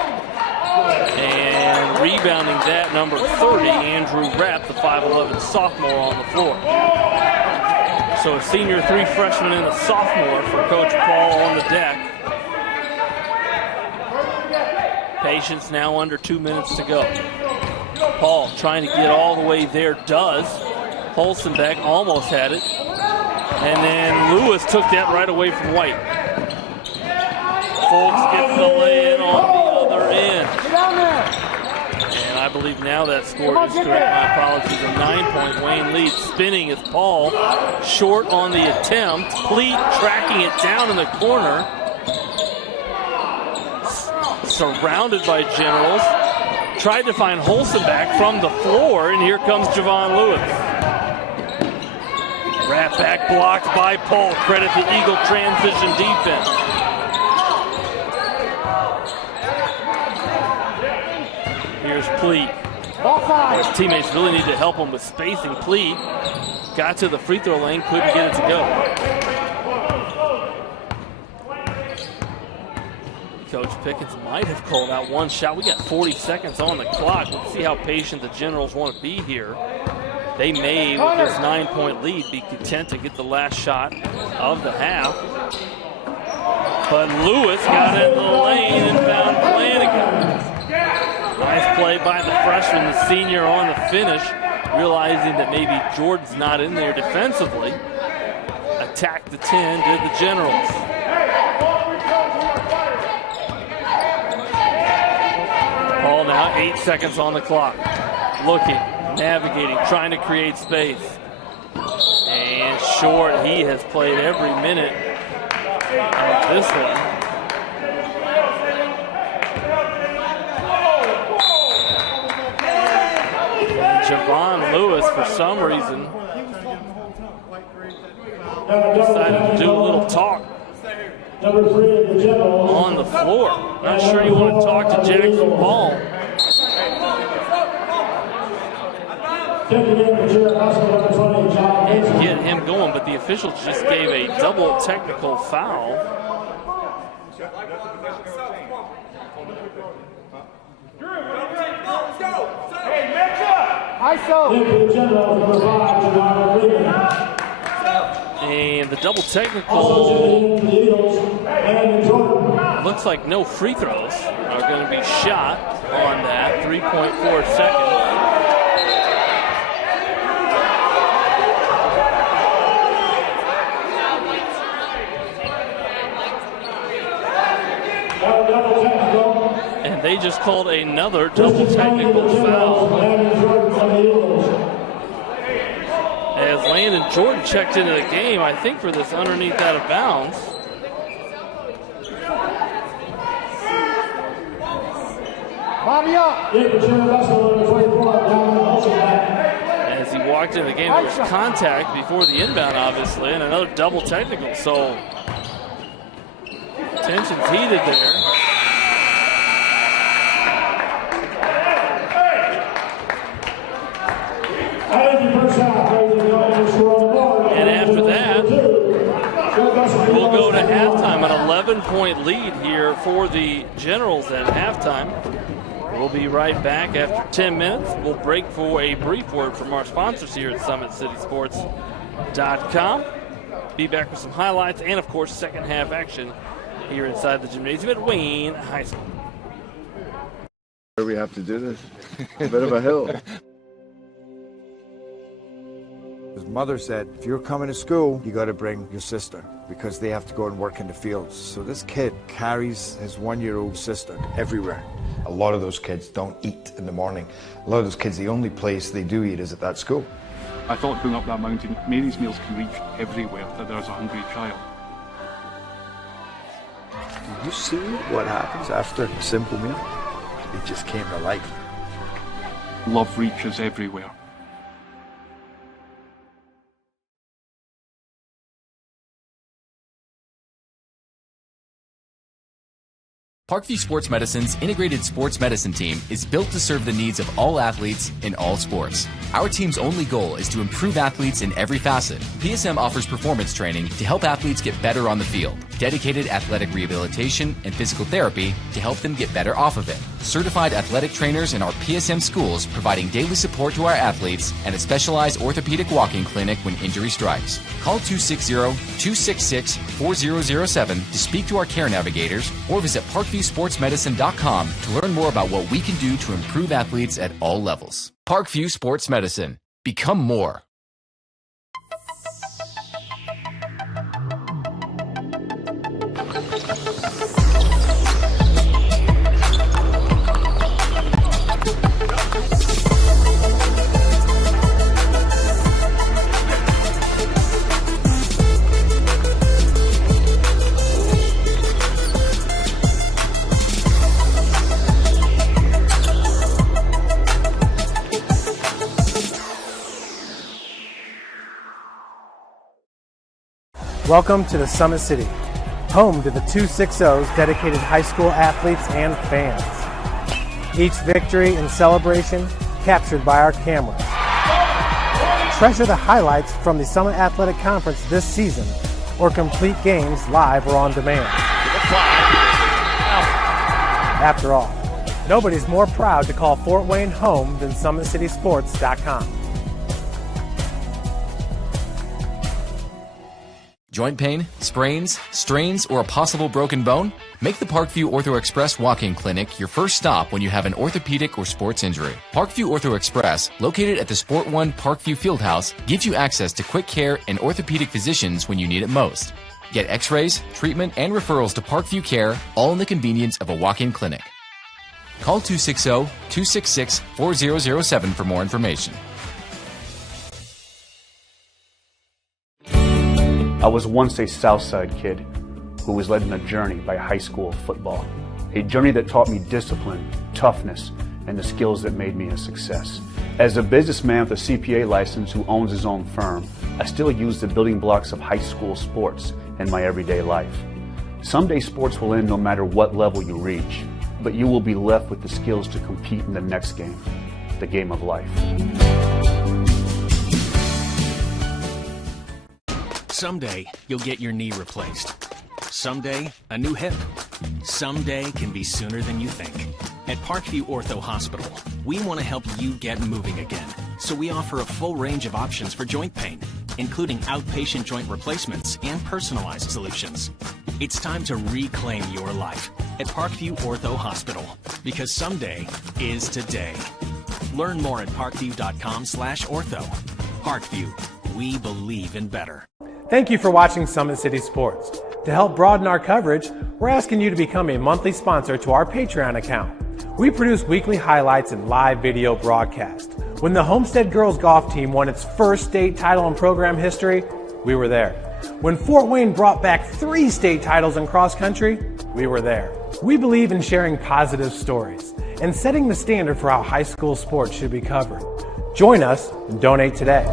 and rebounding that, number 30, Andrew Rapp, the 5'11 sophomore on the floor. So a senior, 3 freshmen, and a sophomore for Coach Paul on the deck. Patience now under 2 minutes to go. Paul trying to get all the way there, does. Holzenbach almost had it. And then Lewis took that right away from White. Folks gets the lay-in on the other end. And I believe now that score is correct. My apologies. A 9-point Wayne lead. Spinning is Paul. Short on the attempt. Pleat tracking it down in the corner. Surrounded by Generals. Tried to find Holzenbach from the floor, and here comes Javon Lewis. Wrap back blocked by Paul. Credit the Eagle transition defense. Here's Pleat. His teammates really need to help him with spacing. Pleat got to the free throw lane, couldn't get it to go. Coach Pickens might have called out one shot. We got 40 seconds on the clock. Let's see how patient the Generals want to be here. They may, with this 9-point lead, be content to get the last shot of the half. But Lewis got in the lane and found Flanagan. Nice play by the freshman, the senior on the finish, realizing that maybe Jordan's not in there defensively. Attacked the 10, did the Generals. Paul now, 8 seconds on the clock. Looking. Navigating, trying to create space. And short, he has played every minute of this one. And Javon Lewis, for some reason, decided to do a little talk on the floor. Not sure you want to talk to Jackson Paul. And get him going, but the officials just gave a double technical foul. the Generals, number 5, Gerard Freeman. And the double technical Also for the Eagles, Landon Jordan. looks like no free throws are going to be shot on that. 3.4 seconds. And they just called another double technical foul. As Landon Jordan checked into the game, I think for this underneath out of bounds. Bobby up. As he walked into the game, there was contact before the inbound, obviously, and another double technical. So tension's heated there. And after that, we'll go to halftime. An 11-point lead here for the Generals at halftime. We'll be right back after 10 minutes. We'll break for a brief word from our sponsors here at SummitCitySports.com. Be back with some highlights and, of course, second half action here inside the gymnasium at Wayne High School. We have to do this. A bit of a hill. His mother said, if you're coming to school, you got to bring your sister because they have to go and work in the fields. So this kid carries his 1-year-old sister everywhere. A lot of those kids don't eat in the morning. A lot of those kids, the only place they do eat is at that school. I thought going up that mountain, Mary's meals can reach everywhere that there's a hungry child. You see what happens after a simple meal? It just came to life. Love reaches everywhere. Parkview Sports Medicine's integrated sports medicine team is built to serve the needs of all athletes in all sports. Our team's only goal is to improve athletes in every facet. PSM offers performance training to help athletes get better on the field, dedicated athletic rehabilitation and physical therapy to help them get better off of it, certified athletic trainers in our PSM schools providing daily support to our athletes, and a specialized orthopedic walking clinic when injury strikes. Call 260-266-4007 to speak to our care navigators or visit ParkviewSportsMedicine.com to learn more about what we can do to improve athletes at all levels. Parkview Sports Medicine. Become more. Welcome to the Summit City, home to the 260's dedicated high school athletes and fans. Each victory and celebration captured by our cameras. Treasure the highlights from the Summit Athletic Conference this season or complete games live or on demand. After all, nobody's more proud to call Fort Wayne home than SummitCitySports.com. Joint pain, sprains, strains, or a possible broken bone? Make the Parkview Ortho Express walk-in clinic your first stop when you have an orthopedic or sports injury. Parkview Ortho Express, located at the Sport One Parkview Fieldhouse, gives you access to quick care and orthopedic physicians when you need it most. Get x-rays, treatment, and referrals to Parkview Care, all in the convenience of a walk-in clinic. Call 260-266-4007 for more information. I was once a Southside kid who was led on a journey by high school football. A journey that taught me discipline, toughness, and the skills that made me a success. As a businessman with a CPA license who owns his own firm, I still use the building blocks of high school sports in my everyday life. Someday sports will end no matter what level you reach, but you will be left with the skills to compete in the next game, the game of life. Someday, you'll get your knee replaced. Someday, a new hip. Someday can be sooner than you think. At Parkview Ortho Hospital, we want to help you get moving again. So we offer a full range of options for joint pain, including outpatient joint replacements and personalized solutions. It's time to reclaim your life at Parkview Ortho Hospital, because someday is today. Learn more at parkview.com/ortho. Parkview, we believe in better. Thank you for watching Summit City Sports. To help broaden our coverage, we're asking you to become a monthly sponsor to our Patreon account. We produce weekly highlights and live video broadcasts. When the Homestead girls golf team won its first state title in program history, we were there. When Fort Wayne brought back 3 state titles in cross country, we were there. We believe in sharing positive stories and setting the standard for how high school sports should be covered. Join us and donate today.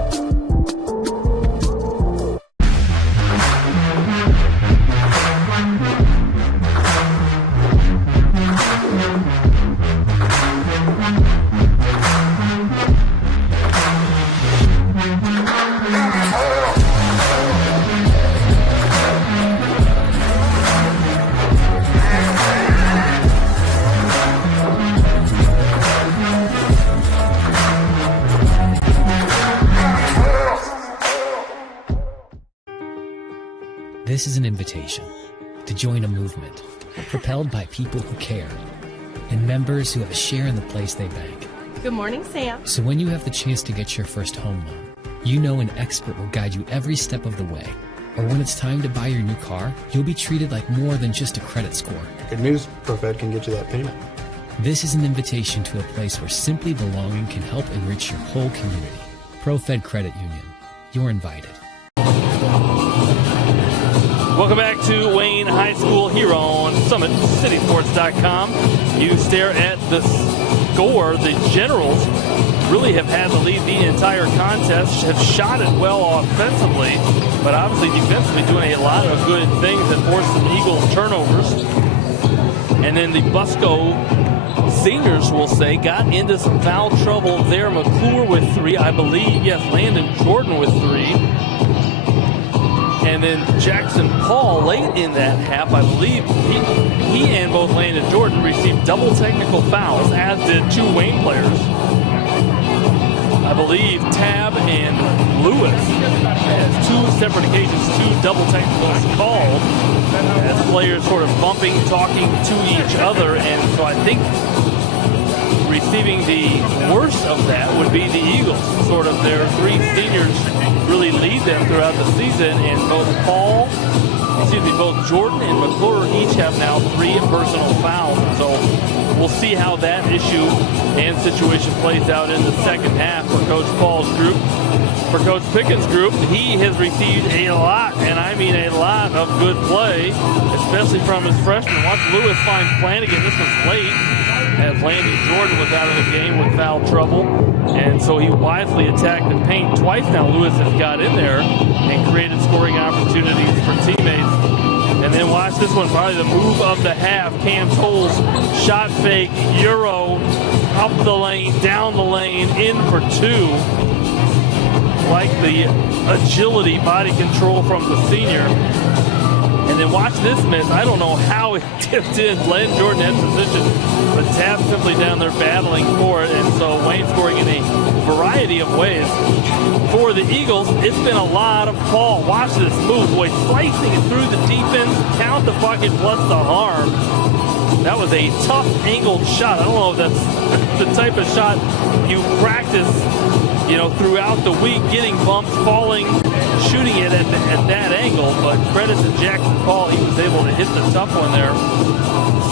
This is an invitation to join a movement propelled by people who care and members who have a share in the place they bank. Good morning, Sam. So when you have the chance to get your first home loan, you know an expert will guide you every step of the way. Or when it's time to buy your new car, you'll be treated like more than just a credit score. Good news, ProFed can get you that payment. This is an invitation to a place where simply belonging can help enrich your whole community. ProFed Credit Union. You're invited. Welcome back to Wayne High School here on SummitCitySports.com. You stare at the score. The Generals really have had the lead the entire contest, have shot it well offensively, but obviously defensively doing a lot of good things and forced some Eagle turnovers. And then the Busco seniors, will say, got into some foul trouble there. McClure with 3, I believe. Yes, Landon Jordan with 3. And then Jackson Paul late in that half, I believe, he and both Landon Jordan received double technical fouls, as did 2 Wayne players. I believe Tab and Lewis has 2 separate occasions, 2 double technicals called, as players sort of bumping, talking to each other. And so I think receiving the worst of that would be the Eagles. Sort of their 3 seniors really lead them throughout the season, and both Jordan and McClure each have now 3 personal fouls. So we'll see how that issue and situation plays out in the second half for Coach Paul's group. For Coach Pickett's group, he has received a lot, and I mean a lot, of good play, especially from his freshman. Watch Lewis find Flanagan. This was late, as Landon Jordan was out of the game with foul trouble. And so he wisely attacked the paint. Twice now Lewis has got in there and created scoring opportunities for teammates. And then watch this one, probably the move of the half. Cam Toll's shot fake, Euro, up the lane, down the lane, in for 2. Like the agility, body control from the senior. And then watch this miss. I don't know how it tipped in. Landon Jordan had position, but Tab simply down there battling for it. And so Wayne scoring in a variety of ways. For the Eagles, it's been a lot of Paul. Watch this move. Boy, slicing it through the defense. Count the bucket plus the harm. That was a tough angled shot. I don't know if that's the type of shot you practice, throughout the week, getting bumped, falling, shooting it at that angle. But credit to Jackson Paul, he was able to hit the tough one there.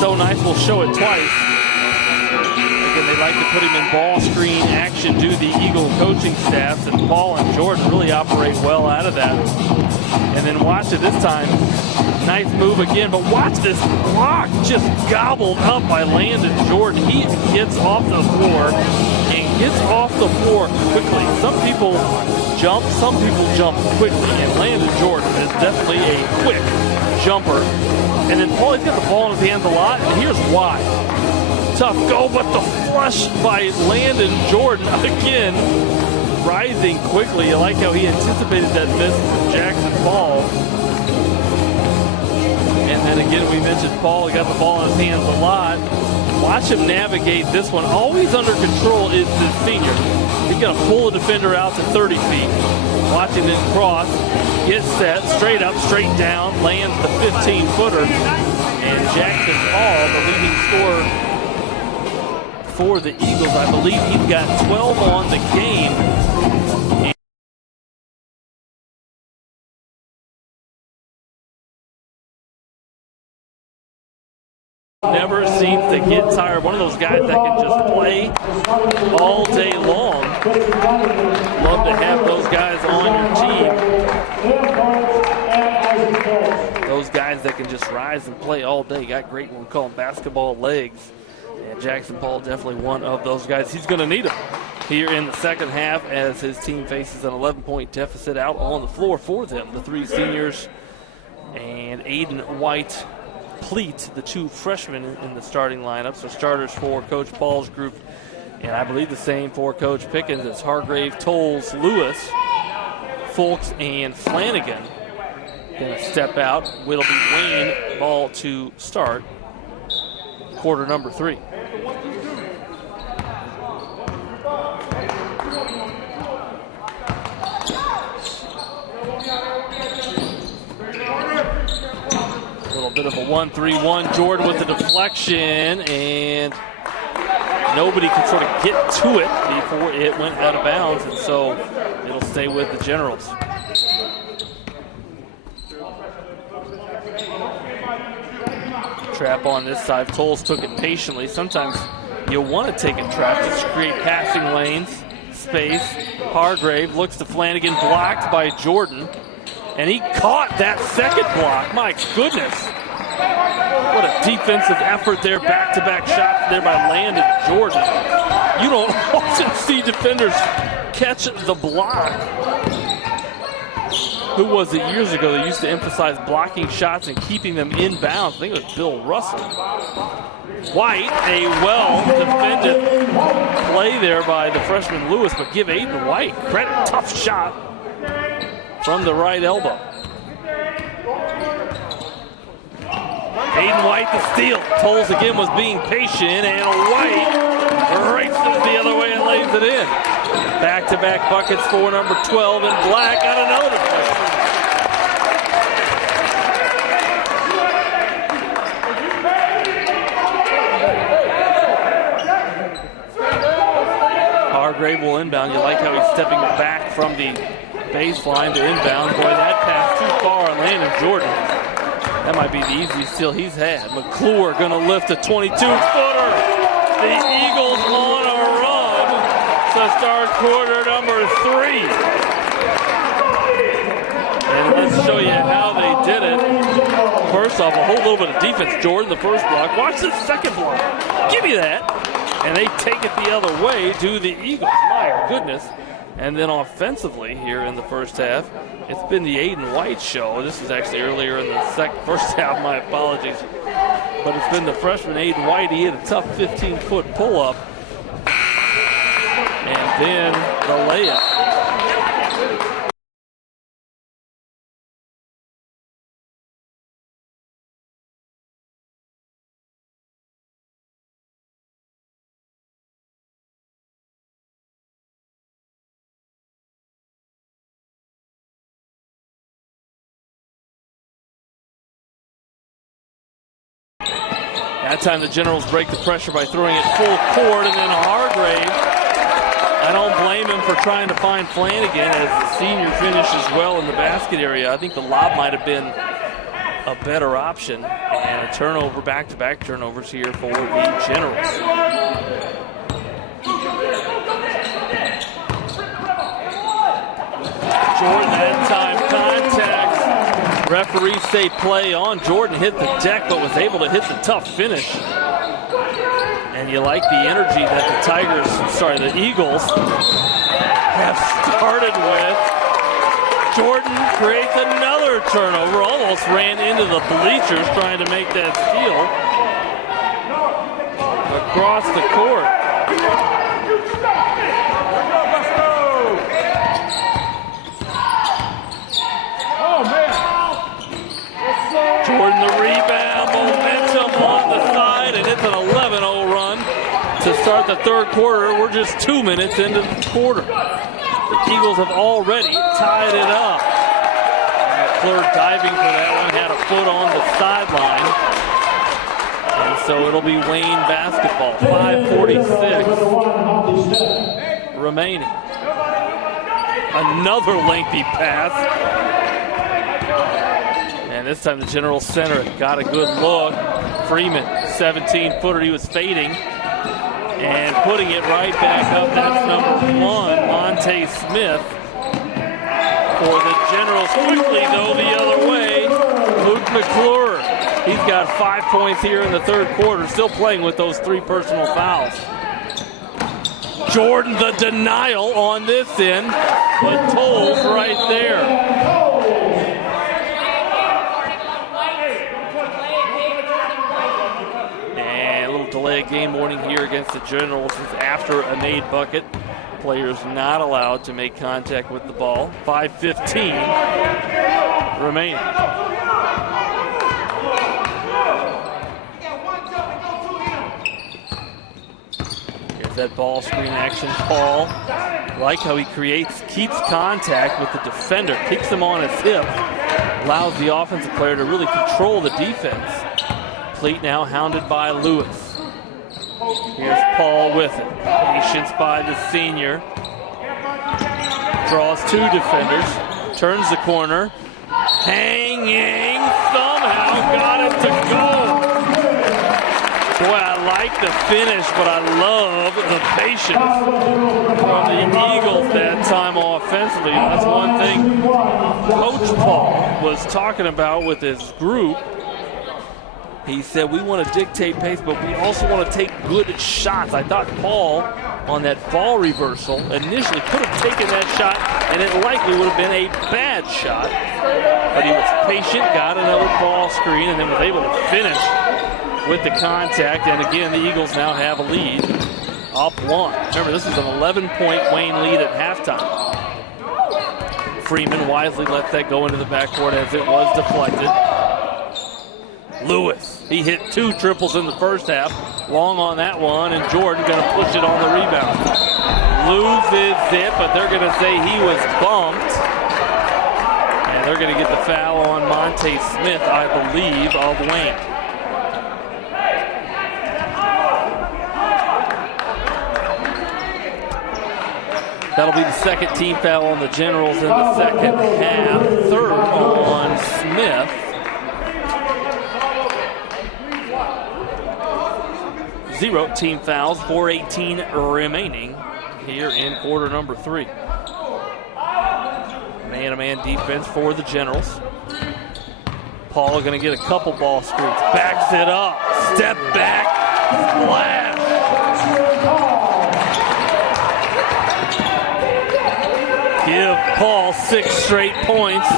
So nice, we'll show it twice. Again, they like to put him in ball screen action, do the Eagle coaching staffs, and Paul and Jordan really operate well out of that. And then watch it this time. Nice move again, but watch this block just gobbled up by Landon Jordan. He gets off the floor and gets off the floor quickly. Some people jump quickly, and Landon Jordan is definitely a quick jumper. And then Paul, he's got the ball in his hands a lot, and here's why. Tough go, but the flush by Landon Jordan again, rising quickly. I like how he anticipated that miss from Jackson Paul. And then again, we mentioned Paul, he got the ball in his hands a lot. Watch him navigate this one. Always under control is the senior. He's going to pull the defender out to 30 feet. Watching it cross, get set, straight up, straight down, lands the 15-footer. And Jackson Paul, the leading scorer for the Eagles, I believe he's got 12 on the game. Never seems to get tired. One of those guys that can just play all day long. Love to have those guys on your team. Those guys that can just rise and play all day. Got great one, we call them basketball legs. And Jackson Paul definitely one of those guys. He's going to need them here in the second half as his team faces an 11-point deficit out on the floor for them. The three seniors and Aiden White Pleat, the two freshmen in the starting lineup. So starters for Coach Paul's group, and I believe the same for Coach Pickens. It's Hargrave, Tolles, Lewis, Fulks, and Flanagan going to step out. Whittleby, Wayne, ball to start quarter number 3. A little bit of a 1-3-1. Jordan with the deflection, and nobody could sort of get to it before it went out of bounds, and so it'll stay with the Generals. Trap on this side. Tolles took it patiently. Sometimes you'll want to take a trap to create passing lanes, space. Hargrave looks to Flanagan, blocked by Jordan. And he caught that second block. My goodness. What a defensive effort there. Back-to-back shots there by Landon Jordan. You don't often see defenders catch the block. Who was it years ago that used to emphasize blocking shots and keeping them inbounds? I think it was Bill Russell. White, a well-defended play there by the freshman Lewis, but give Aiden White credit. Tough shot from the right elbow. Aiden White the steal. Tolles again was being patient, and White races the other way and lays it in. Back-to-back buckets for number 12, and Black got another deflection. Hargrave will inbound. You like how he's stepping back from the baseline to inbound. Boy, that pass too far on Landon Jordan. That might be the easiest steal he's had. McClure going to lift a 22-footer. The Eagles on a run to start quarter number 3. And let's show you how they did it. First off, a whole little bit of defense. Jordan, the first block. Watch the second block. Give me that. And they take it the other way to the Eagles. My goodness. And then offensively here in the first half, it's been the Aiden White show. This is actually earlier in the first half, my apologies. But it's been the freshman Aiden White. He hit a tough 15-foot pull-up. And then the layup. That time the Generals break the pressure by throwing it full court, and then Hargrave, I don't blame him for trying to find Flanagan as the senior finishes well in the basket area. I think the lob might have been a better option, and a turnover, back-to-back turnovers here for the Generals. Jordan that time contact. Referees say play on. Jordan hit the deck but was able to hit the tough finish. And you like the energy that the Eagles have started with. Jordan creates another turnover, almost ran into the bleachers trying to make that steal across the court. Jordan the rebound, momentum on the side, and it's an 11-0 run to start start the third quarter. We're just 2 minutes into the quarter. The Eagles have already tied it up. McClure diving for that one, had a foot on the sideline. And so it'll be Wayne basketball. 5:46 remaining. Another lengthy pass. And this time the General Center got a good look. Freeman, 17-footer, he was fading. And putting it right back up, that's number 1, Monte Smith. For the Generals, quickly though the other way, Luke McClure. He's got 5 points here in the third quarter, still playing with those 3 personal fouls. Jordan, the denial on this end, but Tolles right there. And a little delay of game warning here against the Generals after a made bucket. Players not allowed to make contact with the ball. 5:15 remaining. Here's that ball screen action. Paul, like how he keeps contact with the defender, kicks him on his hip, allows the offensive player to really control the defense. Pleat now hounded by Lewis. Here's Paul with it. Patience by the senior. Draws 2 defenders. Turns the corner. Hanging. Somehow got it to go. Boy, I like the finish, but I love the patience from the Eagles that time offensively. That's one thing Coach Paul was talking about with his group. He said, we want to dictate pace, but we also want to take good shots. I thought Paul, on that ball reversal, initially could have taken that shot, and it likely would have been a bad shot. But he was patient, got another ball screen, and then was able to finish with the contact. And again, the Eagles now have a lead, up 1. Remember, this is an 11-point Wayne lead at halftime. Freeman wisely lets that go into the backcourt as it was deflected. Lewis, he hit 2 triples in the first half. Long on that one, and Jordan going to push it on the rebound. Loses it, but they're going to say he was bumped. And they're going to get the foul on Monte Smith, I believe, of Wayne. That'll be the second team foul on the Generals in the second half. Third on Smith. 0 team fouls, 4:18 remaining here in quarter number 3. Man-to-man defense for the Generals. Paul going to get a couple ball screens. Backs it up. Step back. Splash. Give Paul 6 straight points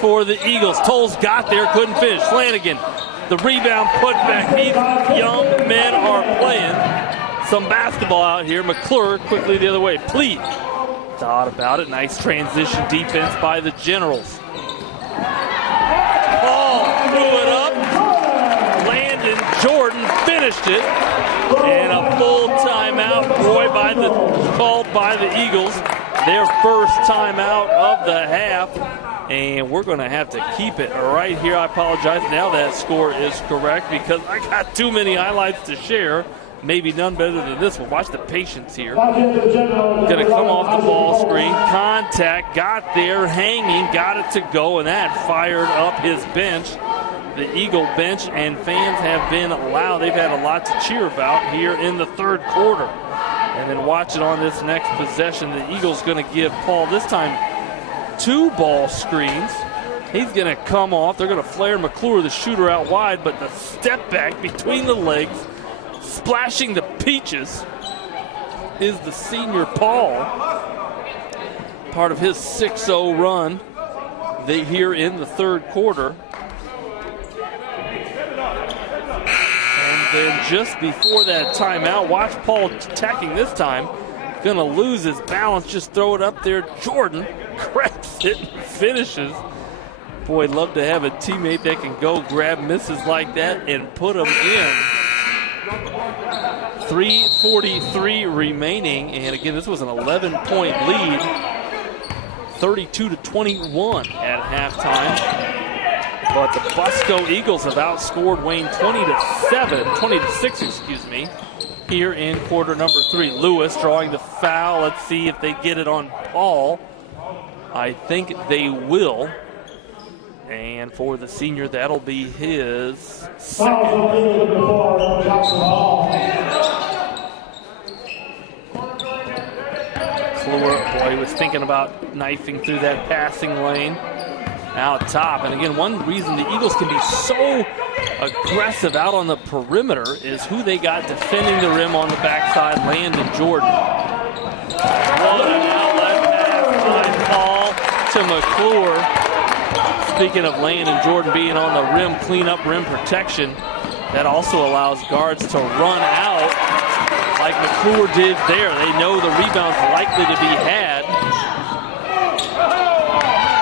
for the Eagles. Tolles got there, couldn't finish. Flanagan. The rebound put back. These young men are playing some basketball out here. McClure quickly the other way. Pleat thought about it. Nice transition defense by the Generals. Paul threw it up. Landon Jordan finished it. And a full timeout. Boy, called by the Eagles. Their first timeout of the half. And we're going to have to keep it right here. I apologize. Now that score is correct because I got too many highlights to share. Maybe none better than this one. Watch the patience here. Going to come off the ball screen. Contact. Got there. Hanging. Got it to go. And that fired up his bench. The Eagle bench and fans have been loud. They've had a lot to cheer about here in the third quarter. And then watch it on this next possession. The Eagles going to give Paul this time 2 ball screens. He's going to come off. They're going to flare McClure, the shooter, out wide, but the step back between the legs, splashing the peaches, is the senior Paul. Part of his 6-0 run here in the third quarter. And then just before that timeout, watch Paul attacking this time. Going to lose his balance, just throw it up there. Jordan grabs it and finishes. Boy, love to have a teammate that can go grab misses like that and put them in. 3:43 remaining, and again, this was an 11-point lead, 32-21 at halftime. But the Busco Eagles have outscored Wayne 20-6, excuse me, here in quarter number 3. Lewis drawing the foul. Let's see if they get it on Paul. I think they will. And for the senior, that'll be his second. McClure, boy, he was thinking about knifing through that passing lane out top. And again, one reason the Eagles can be so aggressive out on the perimeter is who they got defending the rim on the backside, Landon Jordan. What an outlet pass by Paul to McClure. Speaking of Landon Jordan being on the rim, clean up rim protection, that also allows guards to run out like McClure did there. They know the rebound's likely to be had.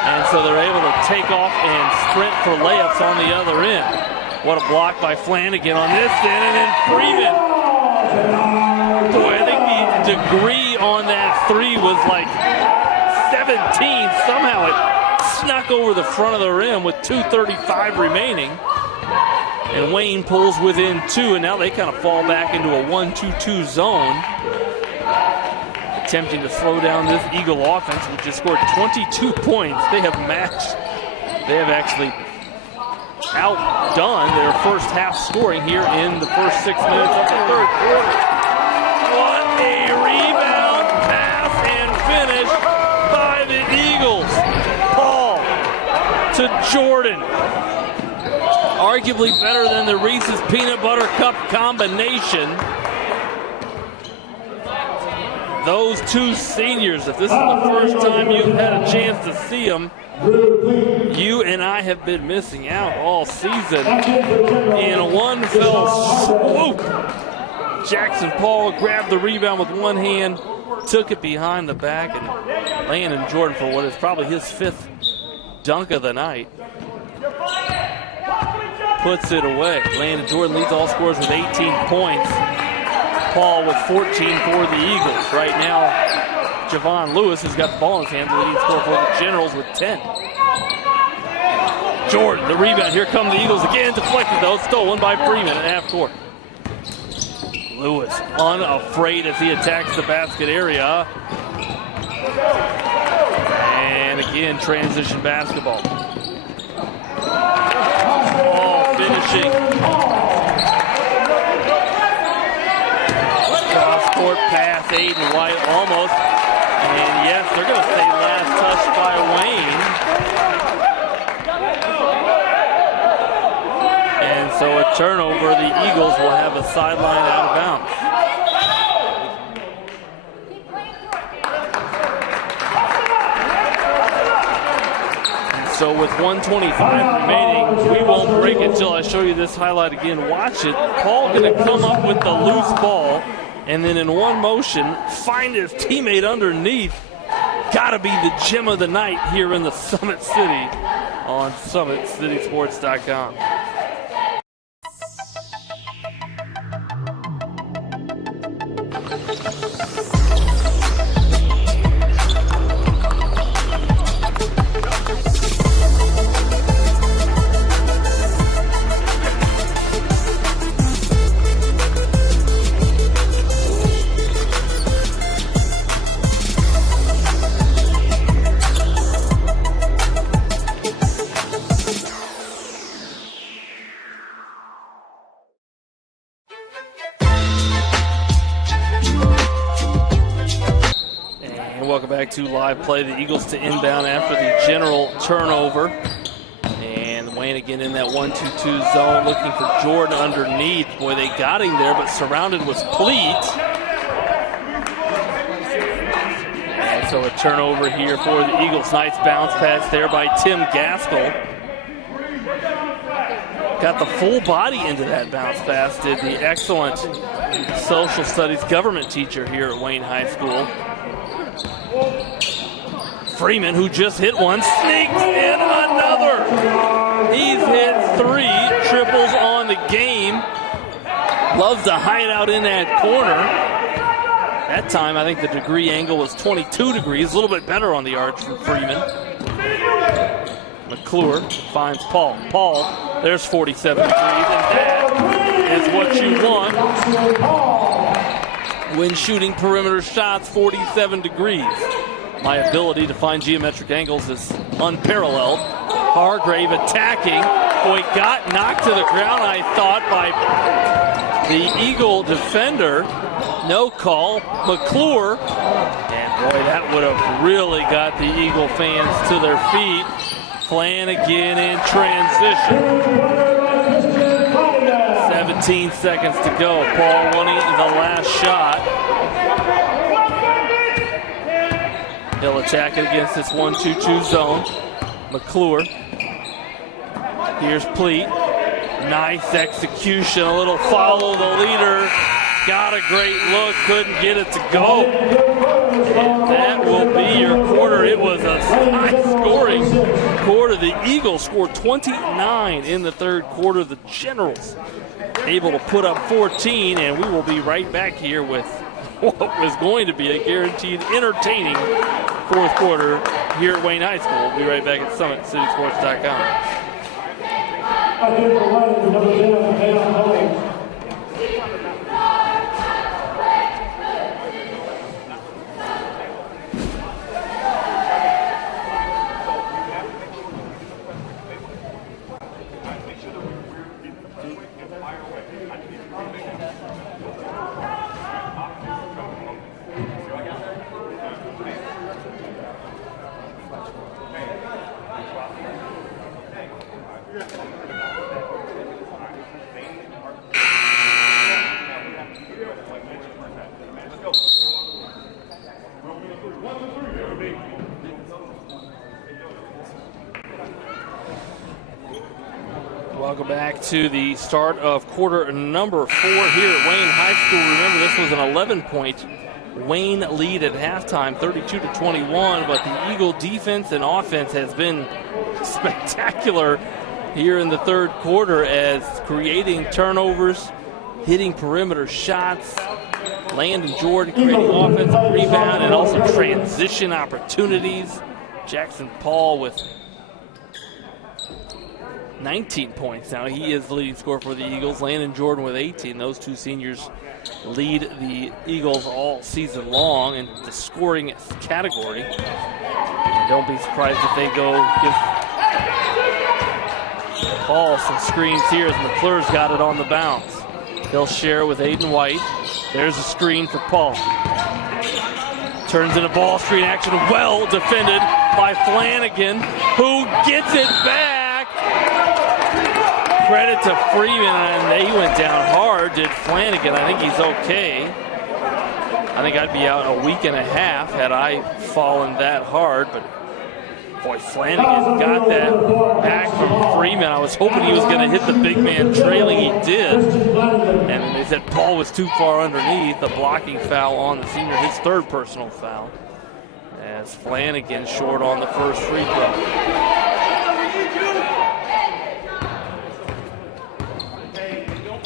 And so they're able to take off and sprint for layups on the other end. What a block by Flanagan on this end, and then Freeman. Boy, I think the degree on that three was like 17. Somehow it snuck over the front of the rim with 2:35 remaining. And Wayne pulls within 2, and now they kind of fall back into a 1-2-2 zone. Attempting to slow down this Eagle offense, which just scored 22 points. They have actually outdone their first half scoring here in the first 6 minutes of the third quarter. What a rebound, pass, and finish by the Eagles. Paul to Jordan. Arguably better than the Reese's Peanut Butter Cup combination. Those two seniors, if this is the first time you've had a chance to see them, you and I have been missing out all season. In one fell swoop, Jackson Paul grabbed the rebound with one hand, took it behind the back, and Landon Jordan for what is probably his 5th dunk of the night puts it away. Landon Jordan leads all scorers with 18 points. Paul with 14 for the Eagles. Right now, Javon Lewis has got the ball in his hand, the leading scorer for the Generals with 10. Jordan, the rebound. Here come the Eagles again. Deflected though. Stolen by Freeman at half court. Lewis unafraid as he attacks the basket area. And again, transition basketball. Finishing. Cross-court pass, Aiden White almost. And yes, they're going to say last touch by Wayne. And so a turnover, the Eagles will have a sideline out of bounds. So with 1:25 remaining, we won't break it until I show you this highlight again. Watch it. Paul going to come up with the loose ball, and then in one motion, find his teammate underneath. Got to be the gem of the night here in the Summit City on SummitCitySports.com. Back to live play. The Eagles to inbound after the general turnover. And Wayne again in that 1-2-2 zone looking for Jordan underneath. Boy, they got him there, but surrounded was Pleat. And so a turnover here for the Eagles. Nice bounce pass there by Tim Gaskell. Got the full body into that bounce pass, did the excellent social studies government teacher here at Wayne High School. Freeman, who just hit one, sneaks in another. He's hit 3 triples on the game. loves to hide out in that corner. That time, I think the degree angle was 22 degrees, a little bit better on the arch from Freeman. McClure finds Paul. Paul, there's 47 degrees, and that is what you want when shooting perimeter shots, 47 degrees. My ability to find geometric angles is unparalleled. Hargrave attacking. Boy, got knocked to the ground, I thought, by the Eagle defender. No call. McClure. And boy, that would have really got the Eagle fans to their feet. Flanagan in transition. 17 seconds to go. Paul winning the last shot. He'll attack it against this 1-2-2 zone. McClure. Here's Pleat. Nice execution. A little follow the leader. Got a great look. Couldn't get it to go. And that will be your quarter. It was a high-scoring quarter. The Eagles scored 29 in the third quarter. The Generals able to put up 14, and we will be right back here with what was going to be a guaranteed entertaining fourth quarter here at Wayne High School. We'll be right back at SummitCitySports.com. Welcome back to the start of quarter number 4 here at Wayne High School. Remember, this was an 11-point Wayne lead at halftime, 32-21, but the Eagle defense and offense has been spectacular here in the third quarter as creating turnovers, hitting perimeter shots, Landon Jordan creating offensive rebound and also transition opportunities. Jackson Paul with 19 points now. He is the leading scorer for the Eagles. Landon Jordan with 18. Those two seniors lead the Eagles all season long in the scoring category. And don't be surprised if they go give Paul some screens here as McClure's got it on the bounce. He'll share with Aiden White. There's a screen for Paul. Turns into ball screen action. Well defended by Flanagan, who gets it back. Credit to Freeman, and he went down hard, did Flanagan. I think he's okay. I think I'd be out a week and a half had I fallen that hard, but boy, Flanagan got that back from Freeman. I was hoping he was going to hit the big man trailing. He did. And they said Paul was too far underneath. The blocking foul on the senior, his third personal foul. As Flanagan short on the first free throw.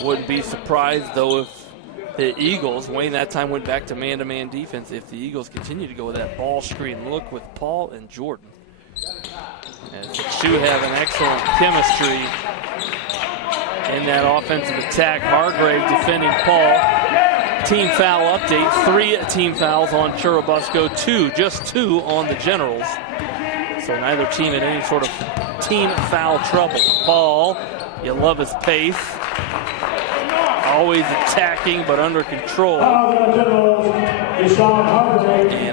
Wouldn't be surprised, though, if the Eagles, Wayne that time went back to man-to-man defense, if the Eagles continue to go with that ball screen look with Paul and Jordan. As the two have an excellent chemistry in that offensive attack. Hargrave defending Paul. Team foul update, 3 team fouls on Churubusco, just two on the Generals. So neither team in any sort of team foul trouble. Paul, you love his pace. Always attacking, but under control. And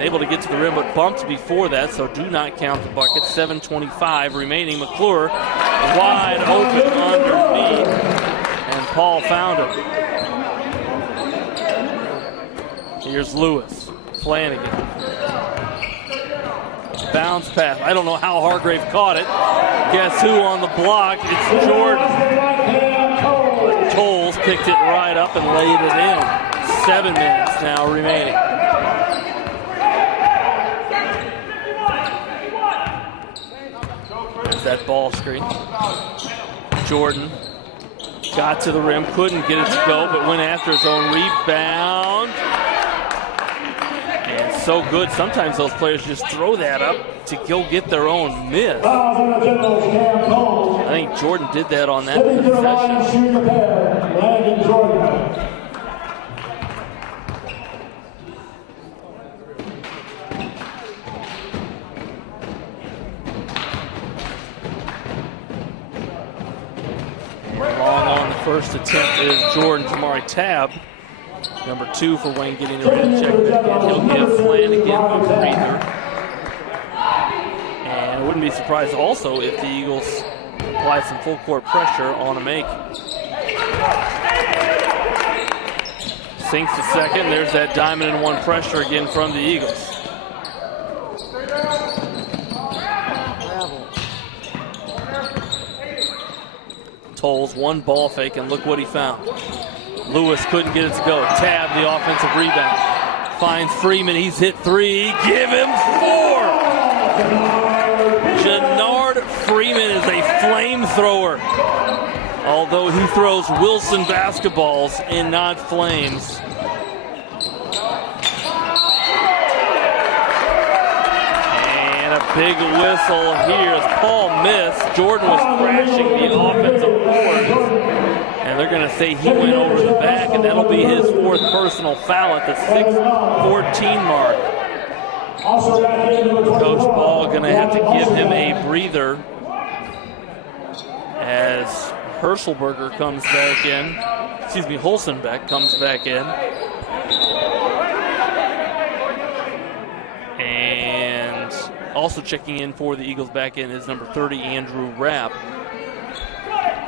able to get to the rim, but bumped before that, so do not count the bucket. 7:25 remaining. McClure wide open underneath, and Paul found him. Here's Lewis. Flanagan. Bounce pass. I don't know how Hargrave caught it. Guess who on the block? It's Jordan. Tolles picked it right up and laid it in. 7 minutes now remaining. There's that ball screen. Jordan Got to the rim, couldn't get it to go, but went after his own rebound. And so good. Sometimes those players just throw that up to go get their own miss. I think Jordan did that on that possession. Long on the first attempt is Jordan Jamari Tabb. Number 2 for Wayne getting ready to check back in. He'll give Flanagan a breather. And I wouldn't be surprised also if the Eagles apply some full court pressure on a make. Sinks to second. There's that diamond and one pressure again from the Eagles. Tolles one ball fake, and look what he found. Lewis couldn't get it to go. Tabb the offensive rebound. Finds Freeman. He's hit 3. Give him 4. Jannard Freeman is a flamethrower. Although he throws Wilson basketballs and not flames. And a big whistle here as Paul missed. Jordan was crashing the offensive boards. And they're going to say he went over the back, and that'll be his 4th personal foul at the 6:14 mark. Coach Ball going to have to give him a breather as Herschelberger comes back in. Excuse me, Holzenbeck comes back in. And also checking in for the Eagles back in is number 30, Andrew Rapp.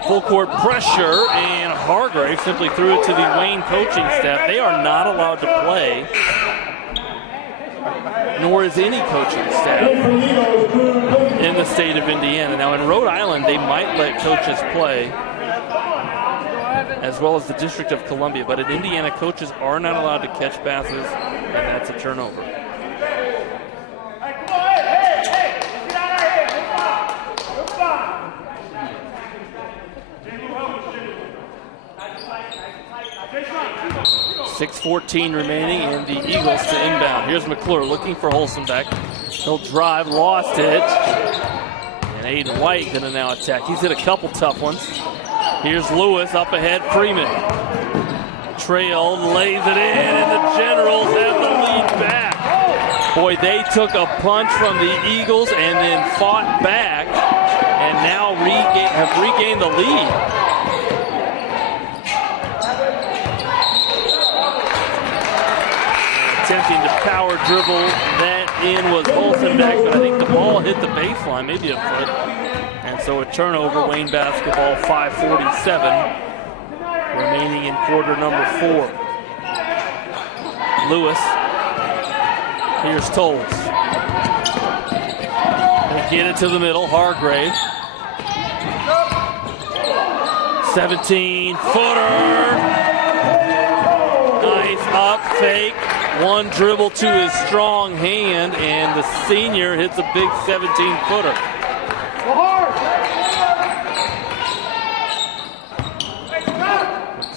Full court pressure, and Hargrave simply threw it to the Wayne coaching staff. They are not allowed to play, nor is any coaching staff in the state of Indiana. Now in Rhode Island, they might let coaches play, as well as the District of Columbia, but in Indiana, coaches are not allowed to catch passes, and that's a turnover. .6:14 remaining, and the Eagles to inbound. Here's McClure looking for Holzenbeck. He'll drive, lost it. And Aiden White going to now attack. He's hit a couple tough ones. Here's Lewis up ahead. Freeman trailed, lays it in, and the Generals have the lead back. Boy, they took a punch from the Eagles and then fought back, and now have regained the lead. Attempting to power dribble that in was Holzenbeck, but I think the ball hit the baseline, maybe a foot. And so a turnover, Wayne basketball, 5:47 remaining in quarter number 4. Lewis, here's Tolles. They get it to the middle, Hargrave. 17-footer. Nice up fake. One dribble to his strong hand, and the senior hits a big 17-footer.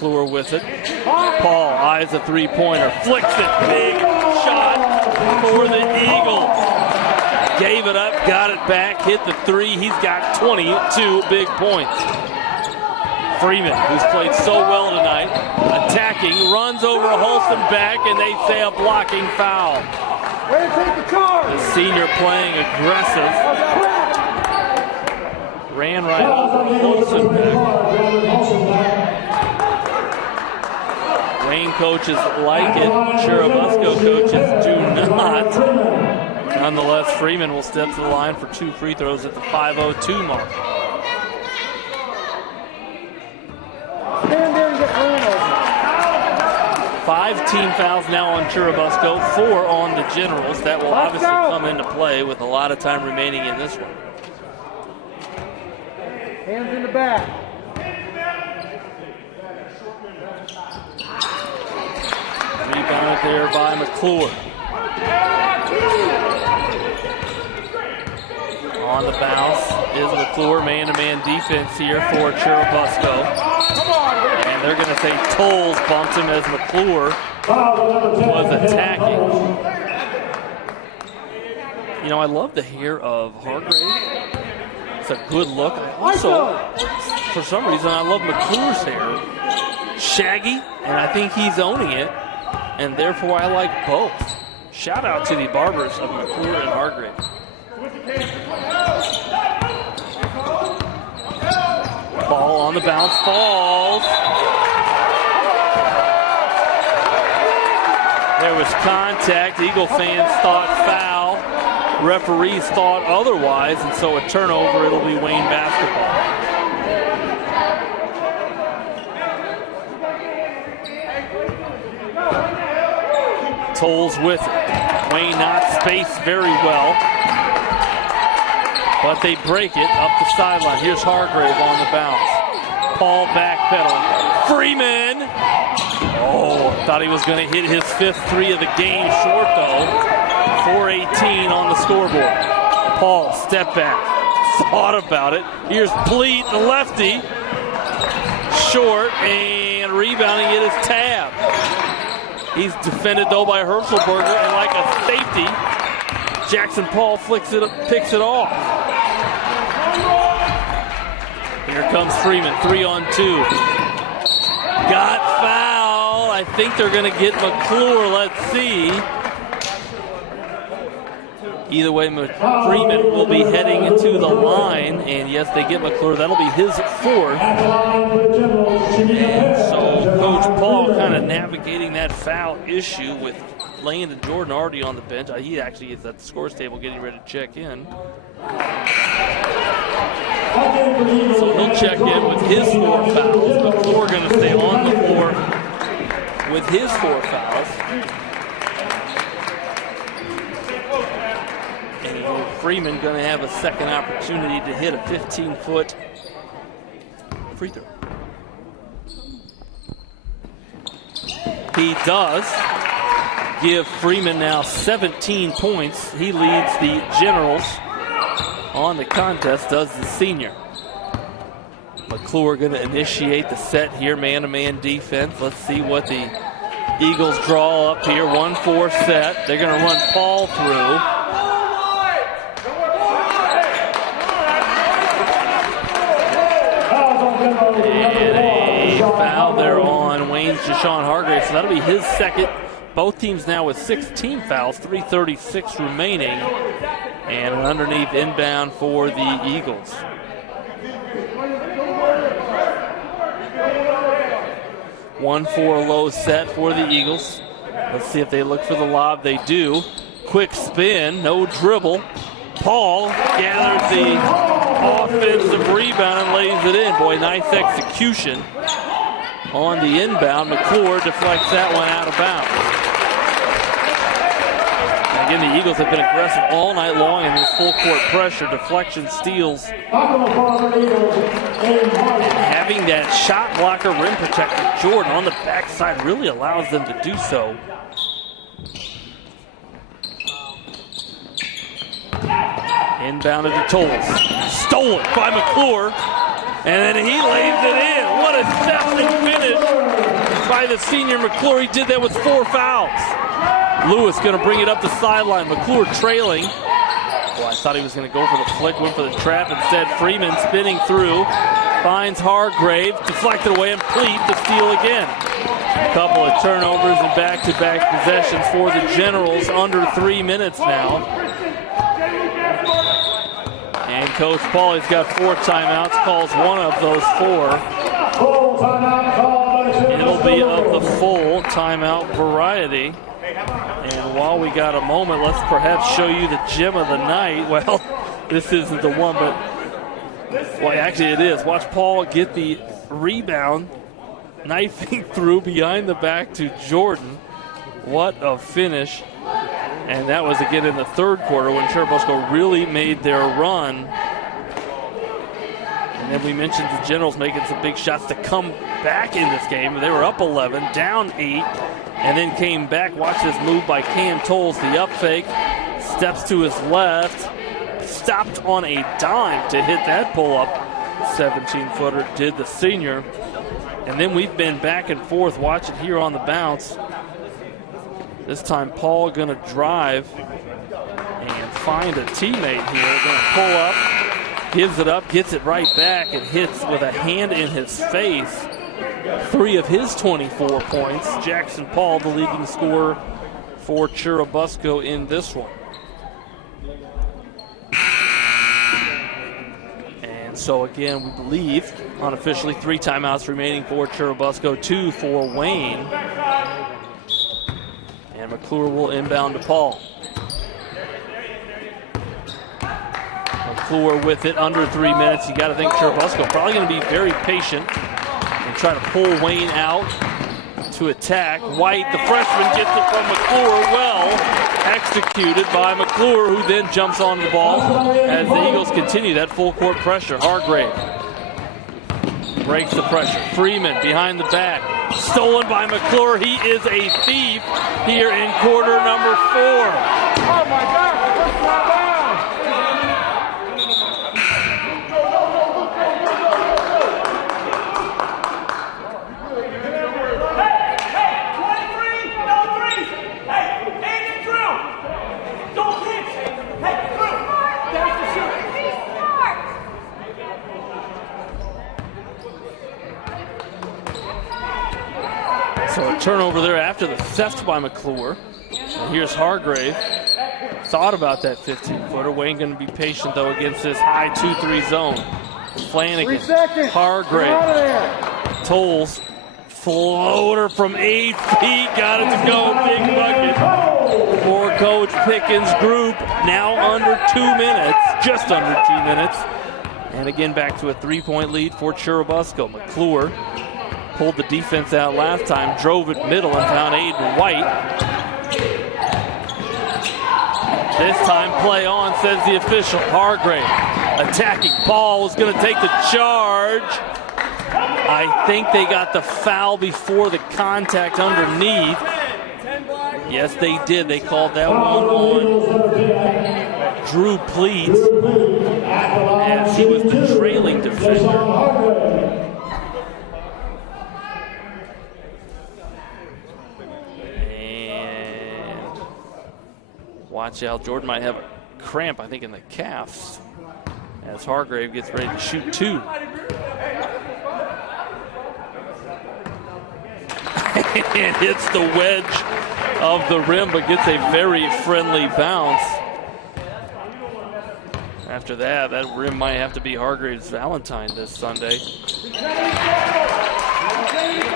McClure with it. Paul eyes a three-pointer, flicks it, big shot for the Eagles. Gave it up, got it back, hit the 3. He's got 22 big points. Freeman, who's played so well tonight, attacking, runs over Holzenbeck, and they say a blocking foul. The senior playing aggressive. Ran right over Holzenbeck. Wayne coaches like it. Churubusco coaches do not. Nonetheless, Freeman will step to the line for 2 free throws at the 5:02 mark. Five team fouls now on Churubusco, 4 on the Generals. That will obviously come into play with a lot of time remaining in this one. Hands in the back. Rebounded there by McClure. On the bounce is McClure, man-to-man defense here for Churubusco. And they're going to say Tolles bumped him as McClure was attacking. You know, I love the hair of Hargrave. It's a good look. Also, for some reason, I love McClure's hair. Shaggy, and I think he's owning it, and therefore I like both. Shout out to the barbers of McClure and Hargrave. Ball on the bounce, falls. There was contact. Eagle fans thought foul. Referees thought otherwise, and so a turnover. It'll be Wayne basketball. Tolles with it. Wayne not spaced very well, but they break it up the sideline. Here's Hargrave on the bounce. Paul backpedaling. Freeman! Oh, thought he was going to hit his 5th three of the game. Short though. 4:18 on the scoreboard. Paul, step back. Thought about it. Here's Pleat, the lefty. Short, and rebounding it is Tab. He's defended though by Herschelberger, and like a safety, Jackson Paul picks it off. Here comes Freeman, 3-on-2. Got foul. I think they're going to get McClure. Let's see. Either way, Freeman will be heading to the line, and yes, they get McClure. That'll be his 4th. And so Coach Paul kind of navigating that foul issue with Landon Jordan already on the bench. He actually is at the scores table getting ready to check in. So he'll check in with his 4 fouls. McClure going to stay on the floor with his 4 fouls. Freeman going to have a second opportunity to hit a 15-foot free throw. He does give Freeman now 17 points. He leads the Generals on the contest, does the senior. McClure going to initiate the set here, man-to-man defense. Let's see what the Eagles draw up here. 1-4 set. They're going to run Paul through. And a foul there on Wayne's Deshaun Hargrave, so that'll be his second. Both teams now with 16 fouls, 3:36 remaining, and an underneath inbound for the Eagles. One 4 low set for the Eagles. Let's see if they look for the lob. They do. Quick spin, no dribble. Paul gathers the offensive rebound and lays it in. Boy, nice execution on the inbound. McClure deflects that one out of bounds. And again, the Eagles have been aggressive all night long in this full court pressure, deflection, steals. And having that shot blocker rim protector, Jordan, on the backside really allows them to do so. Inbounded to Tolles. Stolen by McClure. And then he lays it in. What a definite finish by the senior McClure. He did that with 4 fouls. Lewis going to bring it up the sideline. McClure trailing. Well, I thought he was going to go for the flick, went for the trap. Instead, Freeman spinning through. Finds Hargrave. Deflected away, and Pleat to steal again. A couple of turnovers and back-to-back possessions for the Generals. Under 3 minutes now. And Coach Paul, he's got 4 timeouts, calls one of those 4. It'll be of the full timeout variety. And while we got a moment, let's perhaps show you the gem of the night. Well, this isn't the one, but, well, actually it is. Watch Paul get the rebound, knifing through behind the back to Jordan. What a finish. And that was again in the 3rd quarter when Churubusco really made their run. And then we mentioned the Generals making some big shots to come back in this game. They were up 11, down 8, and then came back. Watch this move by Cam Tolles, the up fake, steps to his left, stopped on a dime to hit that pull-up 17-footer, did the senior. And then we've been back and forth watching here on the bounce. This time Paul going to drive and find a teammate here. Going to pull up, gives it up, gets it right back, and hits with a hand in his face 3 of his 24 points. Jackson Paul, the leading scorer for Churubusco in this one. And so again, we believe unofficially 3 timeouts remaining for Churubusco, 2 for Wayne. And McClure will inbound to Paul. McClure with it under 3 minutes. You got to think Churubusco probably going to be very patient and try to pull Wayne out to attack. White, the freshman, gets it from McClure. Well executed by McClure, who then jumps on the ball as the Eagles continue that full court pressure. Hargrave breaks the pressure. Freeman behind the back. Stolen by McClure. He is a thief here in quarter number 4. Oh my God, first one down. So a turnover there after the theft by McClure. And here's Hargrave. Thought about that 15-footer. Wayne going to be patient, though, against this high 2-3 zone. Flanagan, Hargrave, Tolles, floater from 8 feet. Got it to go. Big bucket for Coach Pickens' group. Now under 2 minutes, just under 2 minutes. And again, back to a 3-point lead for Churubusco. McClure pulled the defense out last time, drove it middle and found Aiden White. This time play on, says the official. Hargrave attacking. Paul was going to take the charge. I think they got the foul before the contact underneath. Yes, they did. They called that one on Drew Pleats as he was the trailing defender. Watch out, Jordan might have a cramp, I think, in the calves as Hargrave gets ready to shoot 2. And hits the wedge of the rim, but gets a very friendly bounce. After that, that rim might have to be Hargrave's Valentine this Sunday.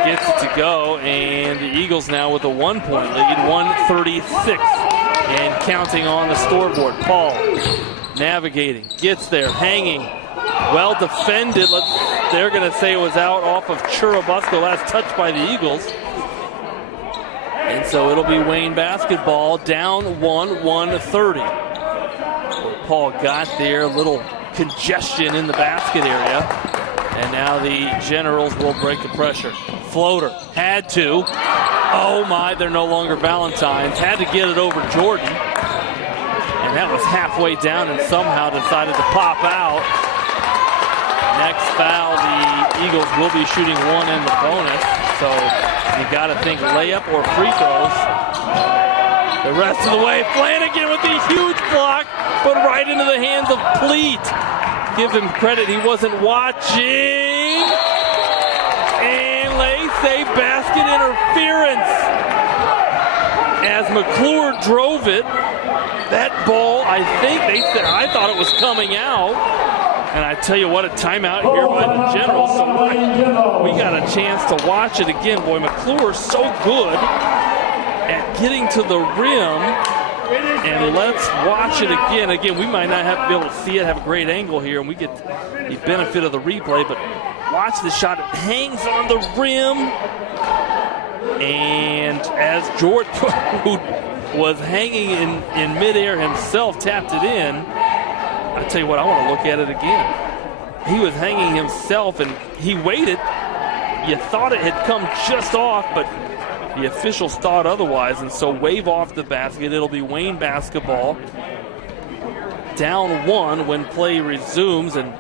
Gets it to go, and the Eagles now with a 1-point lead, 136. And counting on the scoreboard. Paul navigating, gets there, hanging, well defended. They're going to say it was out off of Churubusco, last touch by the Eagles. And so it'll be Wayne basketball, down 130. Paul got there, a little congestion in the basket area. And now the Generals will break the pressure. Floater, had to. Oh my, they're no longer Valentines. Had to get it over Jordan. And that was halfway down and somehow decided to pop out. Next foul, the Eagles will be shooting 1 in the bonus. So you got to think layup or free throws. The rest of the way, Flanagan with the huge block, but right into the hands of Pleat. Give him credit, he wasn't watching. And they say basket interference. As McClure drove it, that ball, I think they said, I thought it was coming out. And I tell you what, a timeout here by the Generals. So we got a chance to watch it again. Boy, McClure so good at getting to the rim. And let's watch it again. Again, we might not have to be able to see it, have a great angle here, and we get the benefit of the replay, but watch the shot. It hangs on the rim. And as Jordan, who was hanging in midair himself, tapped it in, I tell you what, I want to look at it again. He was hanging himself, and he waited. You thought it had come just off, but the officials thought otherwise, and so wave off the basket. It'll be Wayne basketball. down 1 when play resumes. And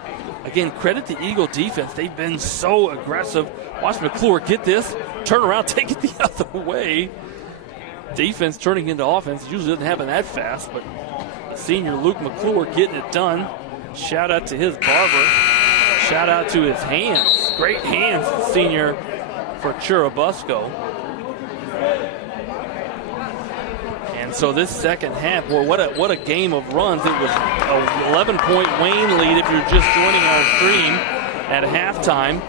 again, credit the Eagle defense. They've been so aggressive. Watch McClure get this, turn around, take it the other way. Defense turning into offense. It usually doesn't happen that fast, but senior Luke McClure getting it done. Shout out to his barber. Shout out to his hands. Great hands, the senior for Churubusco. And so this second half, boy, what a game of runs. It was an 11-point Wayne lead if you're just joining our stream at halftime.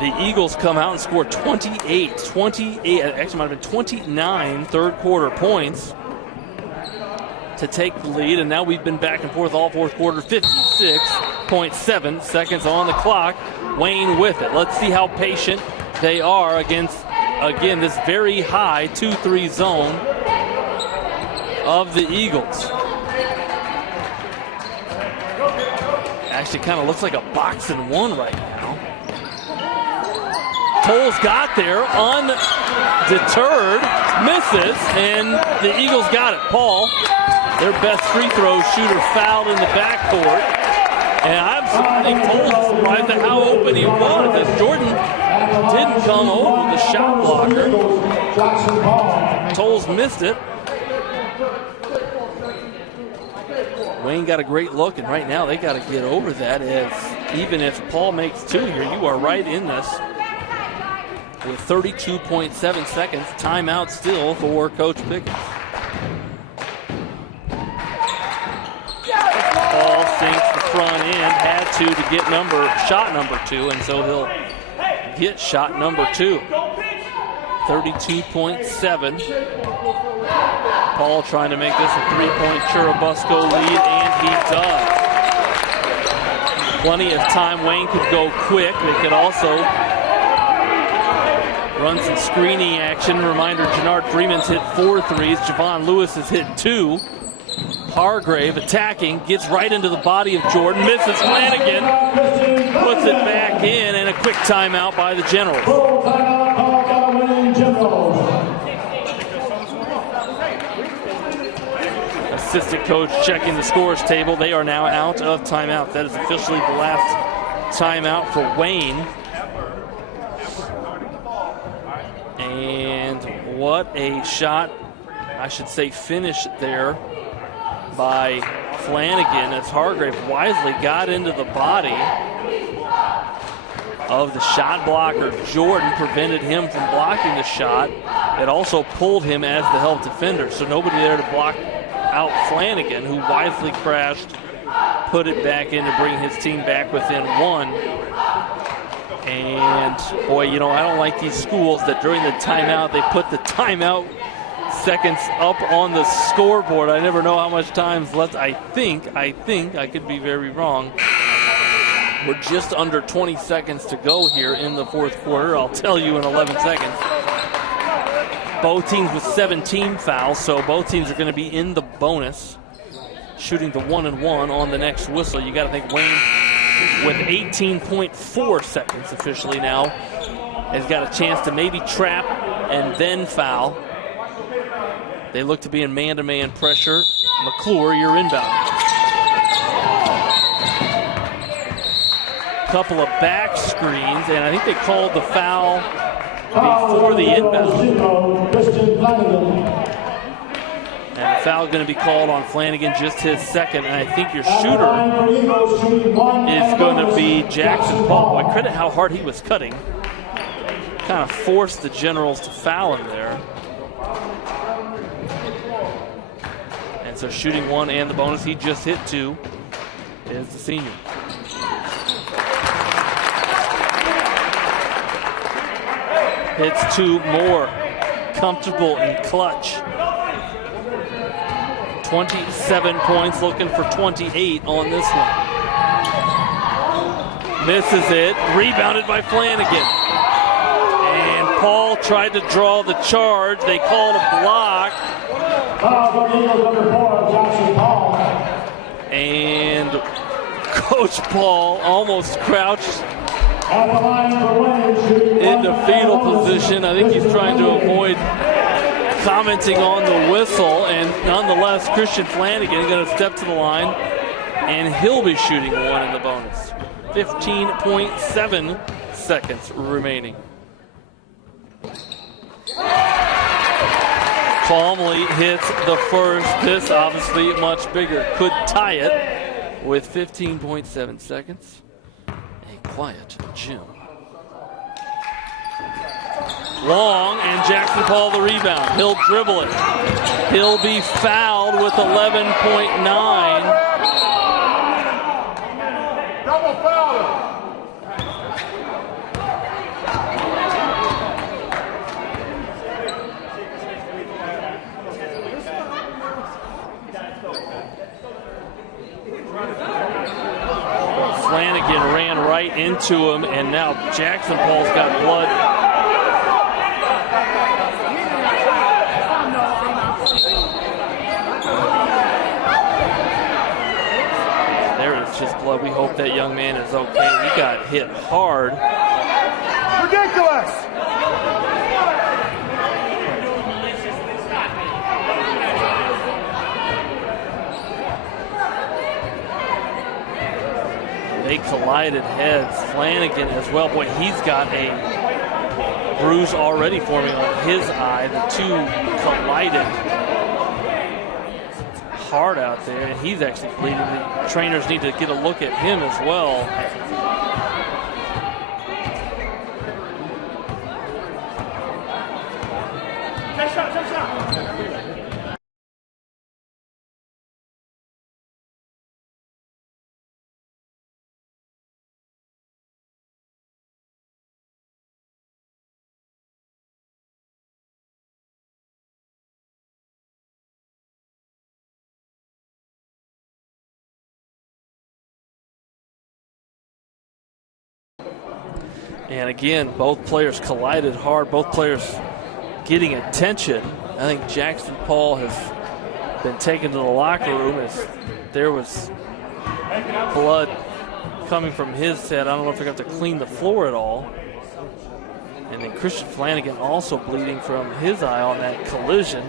The Eagles come out and score 28, actually might have been 29 third quarter points to take the lead, and now we've been back and forth all fourth quarter. 56.7 seconds on the clock. Wayne with it. Let's see how patient they are against, again, this very high 2-3 zone of the Eagles. Actually kind of looks like a box and one right now. Toles got there, undeterred, misses, and the Eagles got it. Paul, their best free throw shooter, fouled in the backcourt. And I think Toles is surprised at how open he was, as Jordan didn't come over the shot blocker. Toles missed it. Wayne got a great look, and right now they got to get over that, as even if Paul makes 2 here, you are right in this. With 32.7 seconds, timeout still for Coach Pickens. Paul sinks the front end, had to get shot number 2, and so he'll get shot number 2. 32.7. Paul trying to make this a 3-point Churubusco lead, and he does. Plenty of time. Wayne could go quick. They could also run some screening action. Reminder, Jannard Freeman's hit 4 threes. Javon Lewis has hit 2. Hargrave attacking, gets right into the body of Jordan, misses Flanagan, puts it back in, and a quick timeout by the Generals. Assistant coach checking the scores table. They are now out of timeout. That is officially the last timeout for Wayne. And what a shot, I should say finish there by Flanagan, as Hargrave wisely got into the body of the shot blocker. Jordan prevented him from blocking the shot. It also pulled him as the help defender, so nobody there to block out Flanagan, who wisely crashed, put it back in to bring his team back within 1. And boy, you know, I don't like these schools that during the timeout they put the timeout seconds up on the scoreboard. I never know how much time's left. I think I could be very wrong. We're just under 20 seconds to go here in the fourth quarter. I'll tell you in 11 seconds. Both teams with 17 fouls, so both teams are going to be in the bonus, shooting the 1-and-1 on the next whistle. You got to think Wayne, with 18.4 seconds officially now, has got a chance to maybe trap and then foul. They look to be in man-to-man pressure. McClure, you're inbound. Couple of back screens, and I think they called the foul before the inbound. And the foul going to be called on Flanagan, just his second. And I think your shooter is going to be Jackson Paul. I credit how hard he was cutting. Kind of forced the Generals to foul him there. And so shooting 1 and the bonus, he just hit 2, is the senior. Hits 2 more. Comfortable and clutch. 27 points, looking for 28 on this one. Misses it, rebounded by Flanagan. And Paul tried to draw the charge. They called a block. And Coach Paul almost crouched into fetal position. I think he's trying to avoid commenting on the whistle, and nonetheless, Christian Flanagan going to step to the line, and he'll be shooting one in the bonus. 15.7 seconds remaining. Calmly hits the first. This obviously much bigger. Could tie it with 15.7 seconds. A quiet Jim. Long, and Jackson Paul the rebound. He'll dribble it. He'll be fouled with 11.9. Double foul. Flanagan ran right into him, and now Jackson Paul's got blood. There is just blood. We hope that young man is okay. He got hit hard. Ridiculous. They collided heads. Flanagan as well. Boy, he's got a bruise already forming on his eye. The two collided hard out there, and he's actually bleeding. The trainers need to get a look at him as well. And again, both players collided hard, both players getting attention. I think Jackson Paul has been taken to the locker room as there was blood coming from his head. I don't know if they're going to have to clean the floor at all. And then Christian Flanagan also bleeding from his eye on that collision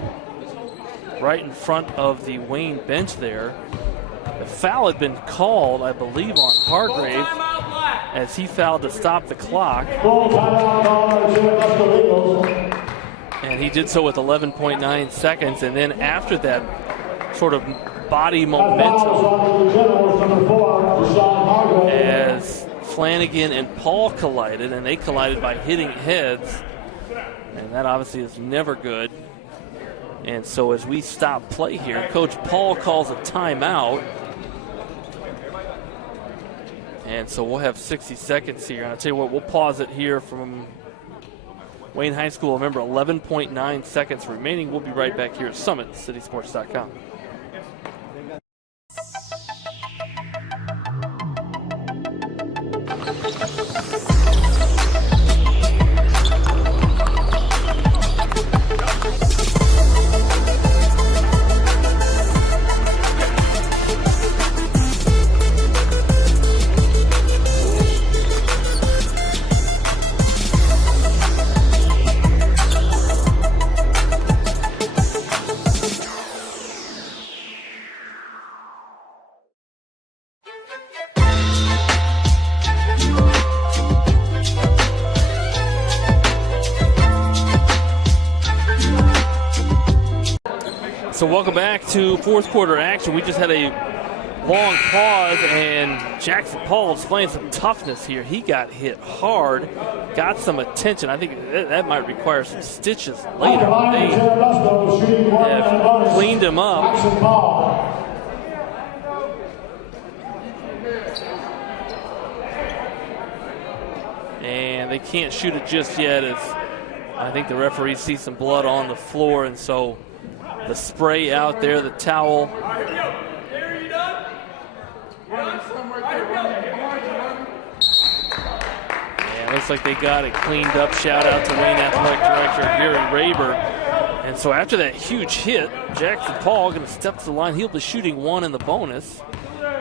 right in front of the Wayne bench there. The foul had been called, I believe, on Hargrave as he fouled to stop the clock. And he did so with 11.9 seconds. And then after that sort of body momentum, as Flanagan and Paul collided, and they collided by hitting heads, and that obviously is never good. And so as we stop play here, Coach Paul calls a timeout. And so we'll have 60 seconds here. And I'll tell you what, we'll pause it here from Wayne High School. Remember, 11.9 seconds remaining. We'll be right back here at SummitCitySports.com. So welcome back to fourth quarter action. We just had a long pause, and Jackson Paul is playing some toughness here. He got hit hard, got some attention. I think that might require some stitches later. They have cleaned him up. And they can't shoot it just yet, as I think the referee sees some blood on the floor, and so the spray out there, the towel. Yeah, looks like they got it cleaned up. Shout out to Wayne Athletic Director Gary Raber. And so after that huge hit, Jackson Paul going to step to the line. He'll be shooting one in the bonus.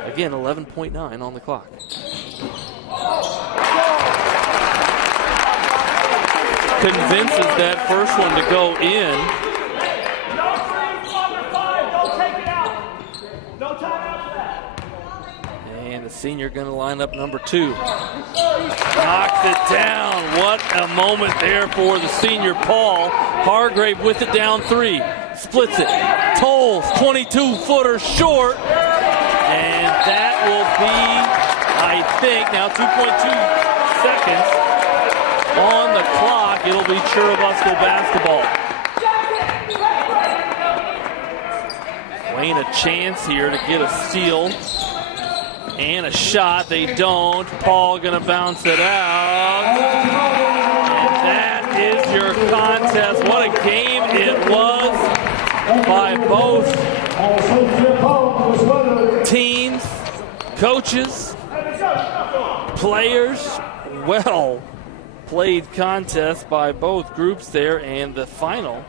Again, 11.9 on the clock. Convinces that first one to go in. And the senior going to line up number 2. Knocks it down. What a moment there for the senior, Paul. Hargrave with it down 3. Splits it. Tolles, 22-footer short. And that will be, I think, now 2.2 seconds on the clock. It'll be Churubusco basketball. Wayne a chance here to get a steal and a shot. They don't. Paul gonna bounce it out. And that is your contest. What a game it was by both teams, coaches, players. Well played contest by both groups there, and the final.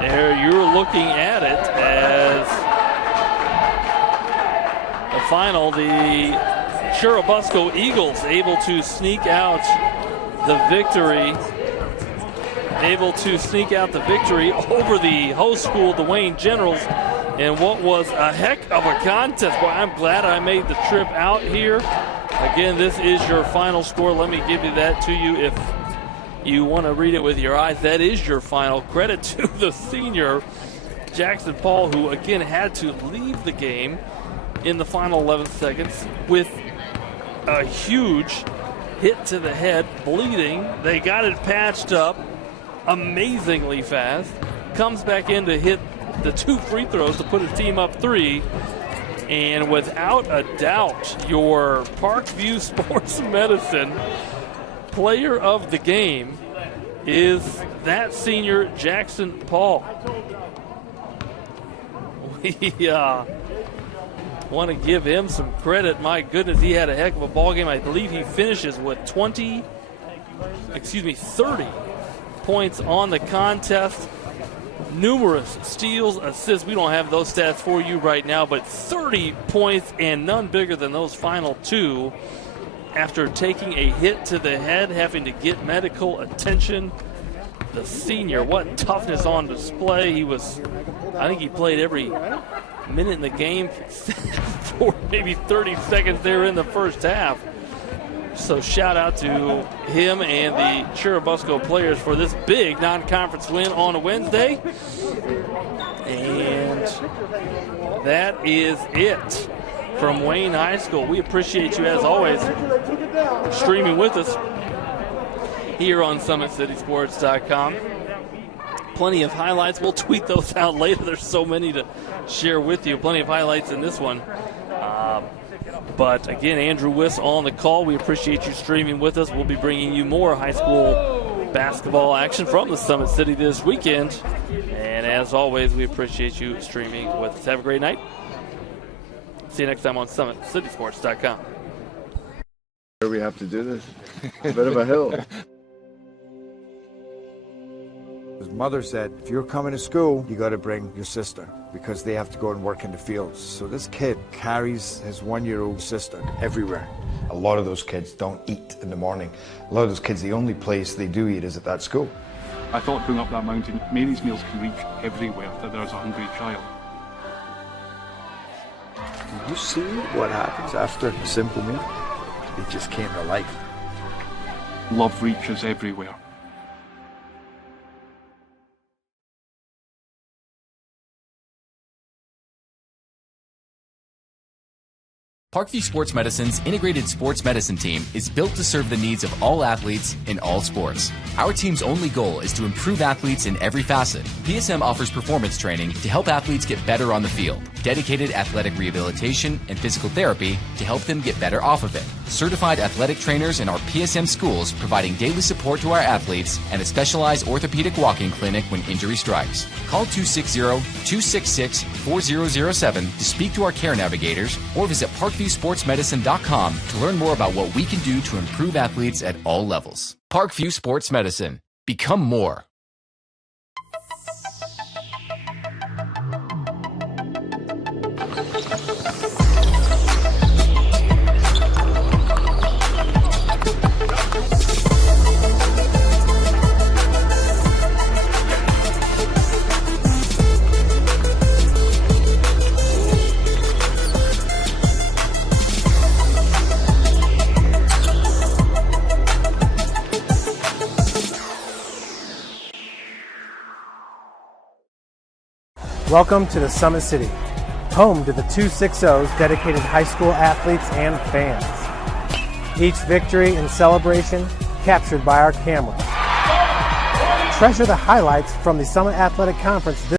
There you're looking at it as the final. The Churubusco Eagles able to sneak out the victory. Able to sneak out the victory over the host school, the Wayne Generals, in what was a heck of a contest. Boy, I'm glad I made the trip out here. Again, this is your final score. Let me give you that to you if you want to read it with your eyes. That is your final. Credit to the senior, Jackson Paul, who again had to leave the game in the final 11 seconds with a huge hit to the head, bleeding. They got it patched up amazingly fast. Comes back in to hit the 2 free throws to put his team up 3. And without a doubt, your Parkview Sports Medicine player of the game is that senior, Jackson Paul. We want to give him some credit. My goodness, he had a heck of a ball game. I believe he finishes with 30 points on the contest. Numerous steals, assists. We don't have those stats for you right now, but 30 points and none bigger than those final 2 after taking a hit to the head, having to get medical attention. The senior, what toughness on display. I think he played every minute in the game for maybe 30 seconds there in the first half. So shout out to him and the Churubusco players for this big non-conference win on a Wednesday. And that is it from Wayne High School. We appreciate you, as always, streaming with us here on SummitCitySports.com. Plenty of highlights. We'll tweet those out later. There's so many to share with you. Plenty of highlights in this one. But again, Andrew Wiss on the call. We appreciate you streaming with us. We'll be bringing you more high school basketball action from the Summit City this weekend. And as always, we appreciate you streaming with us. Have a great night. See you next time on SummitCitySports.com. We have to do this. A bit of a hill. His mother said, if you're coming to school, you got to bring your sister because they have to go and work in the fields. So this kid carries his 1-year-old sister everywhere. A lot of those kids don't eat in the morning. A lot of those kids, the only place they do eat is at that school. I thought going up that mountain, Mahoney's meals can reach everywhere that there's a hungry child. You see what happens after a simple meal? It just came to life. Love reaches everywhere. Parkview Sports Medicine's integrated sports medicine team is built to serve the needs of all athletes in all sports. Our team's only goal is to improve athletes in every facet. PSM offers performance training to help athletes get better on the field, dedicated athletic rehabilitation and physical therapy to help them get better off of it, certified athletic trainers in our PSM schools providing daily support to our athletes, and a specialized orthopedic walk-in clinic when injury strikes. Call 260-266-4007 to speak to our care navigators or visit ParkviewSportsMedicine.com to learn more about what we can do to improve athletes at all levels. Parkview Sports Medicine. Become more. Welcome to the Summit City, home to the 260's dedicated high school athletes and fans. Each victory and celebration captured by our camera. Treasure the highlights from the Summit Athletic Conference this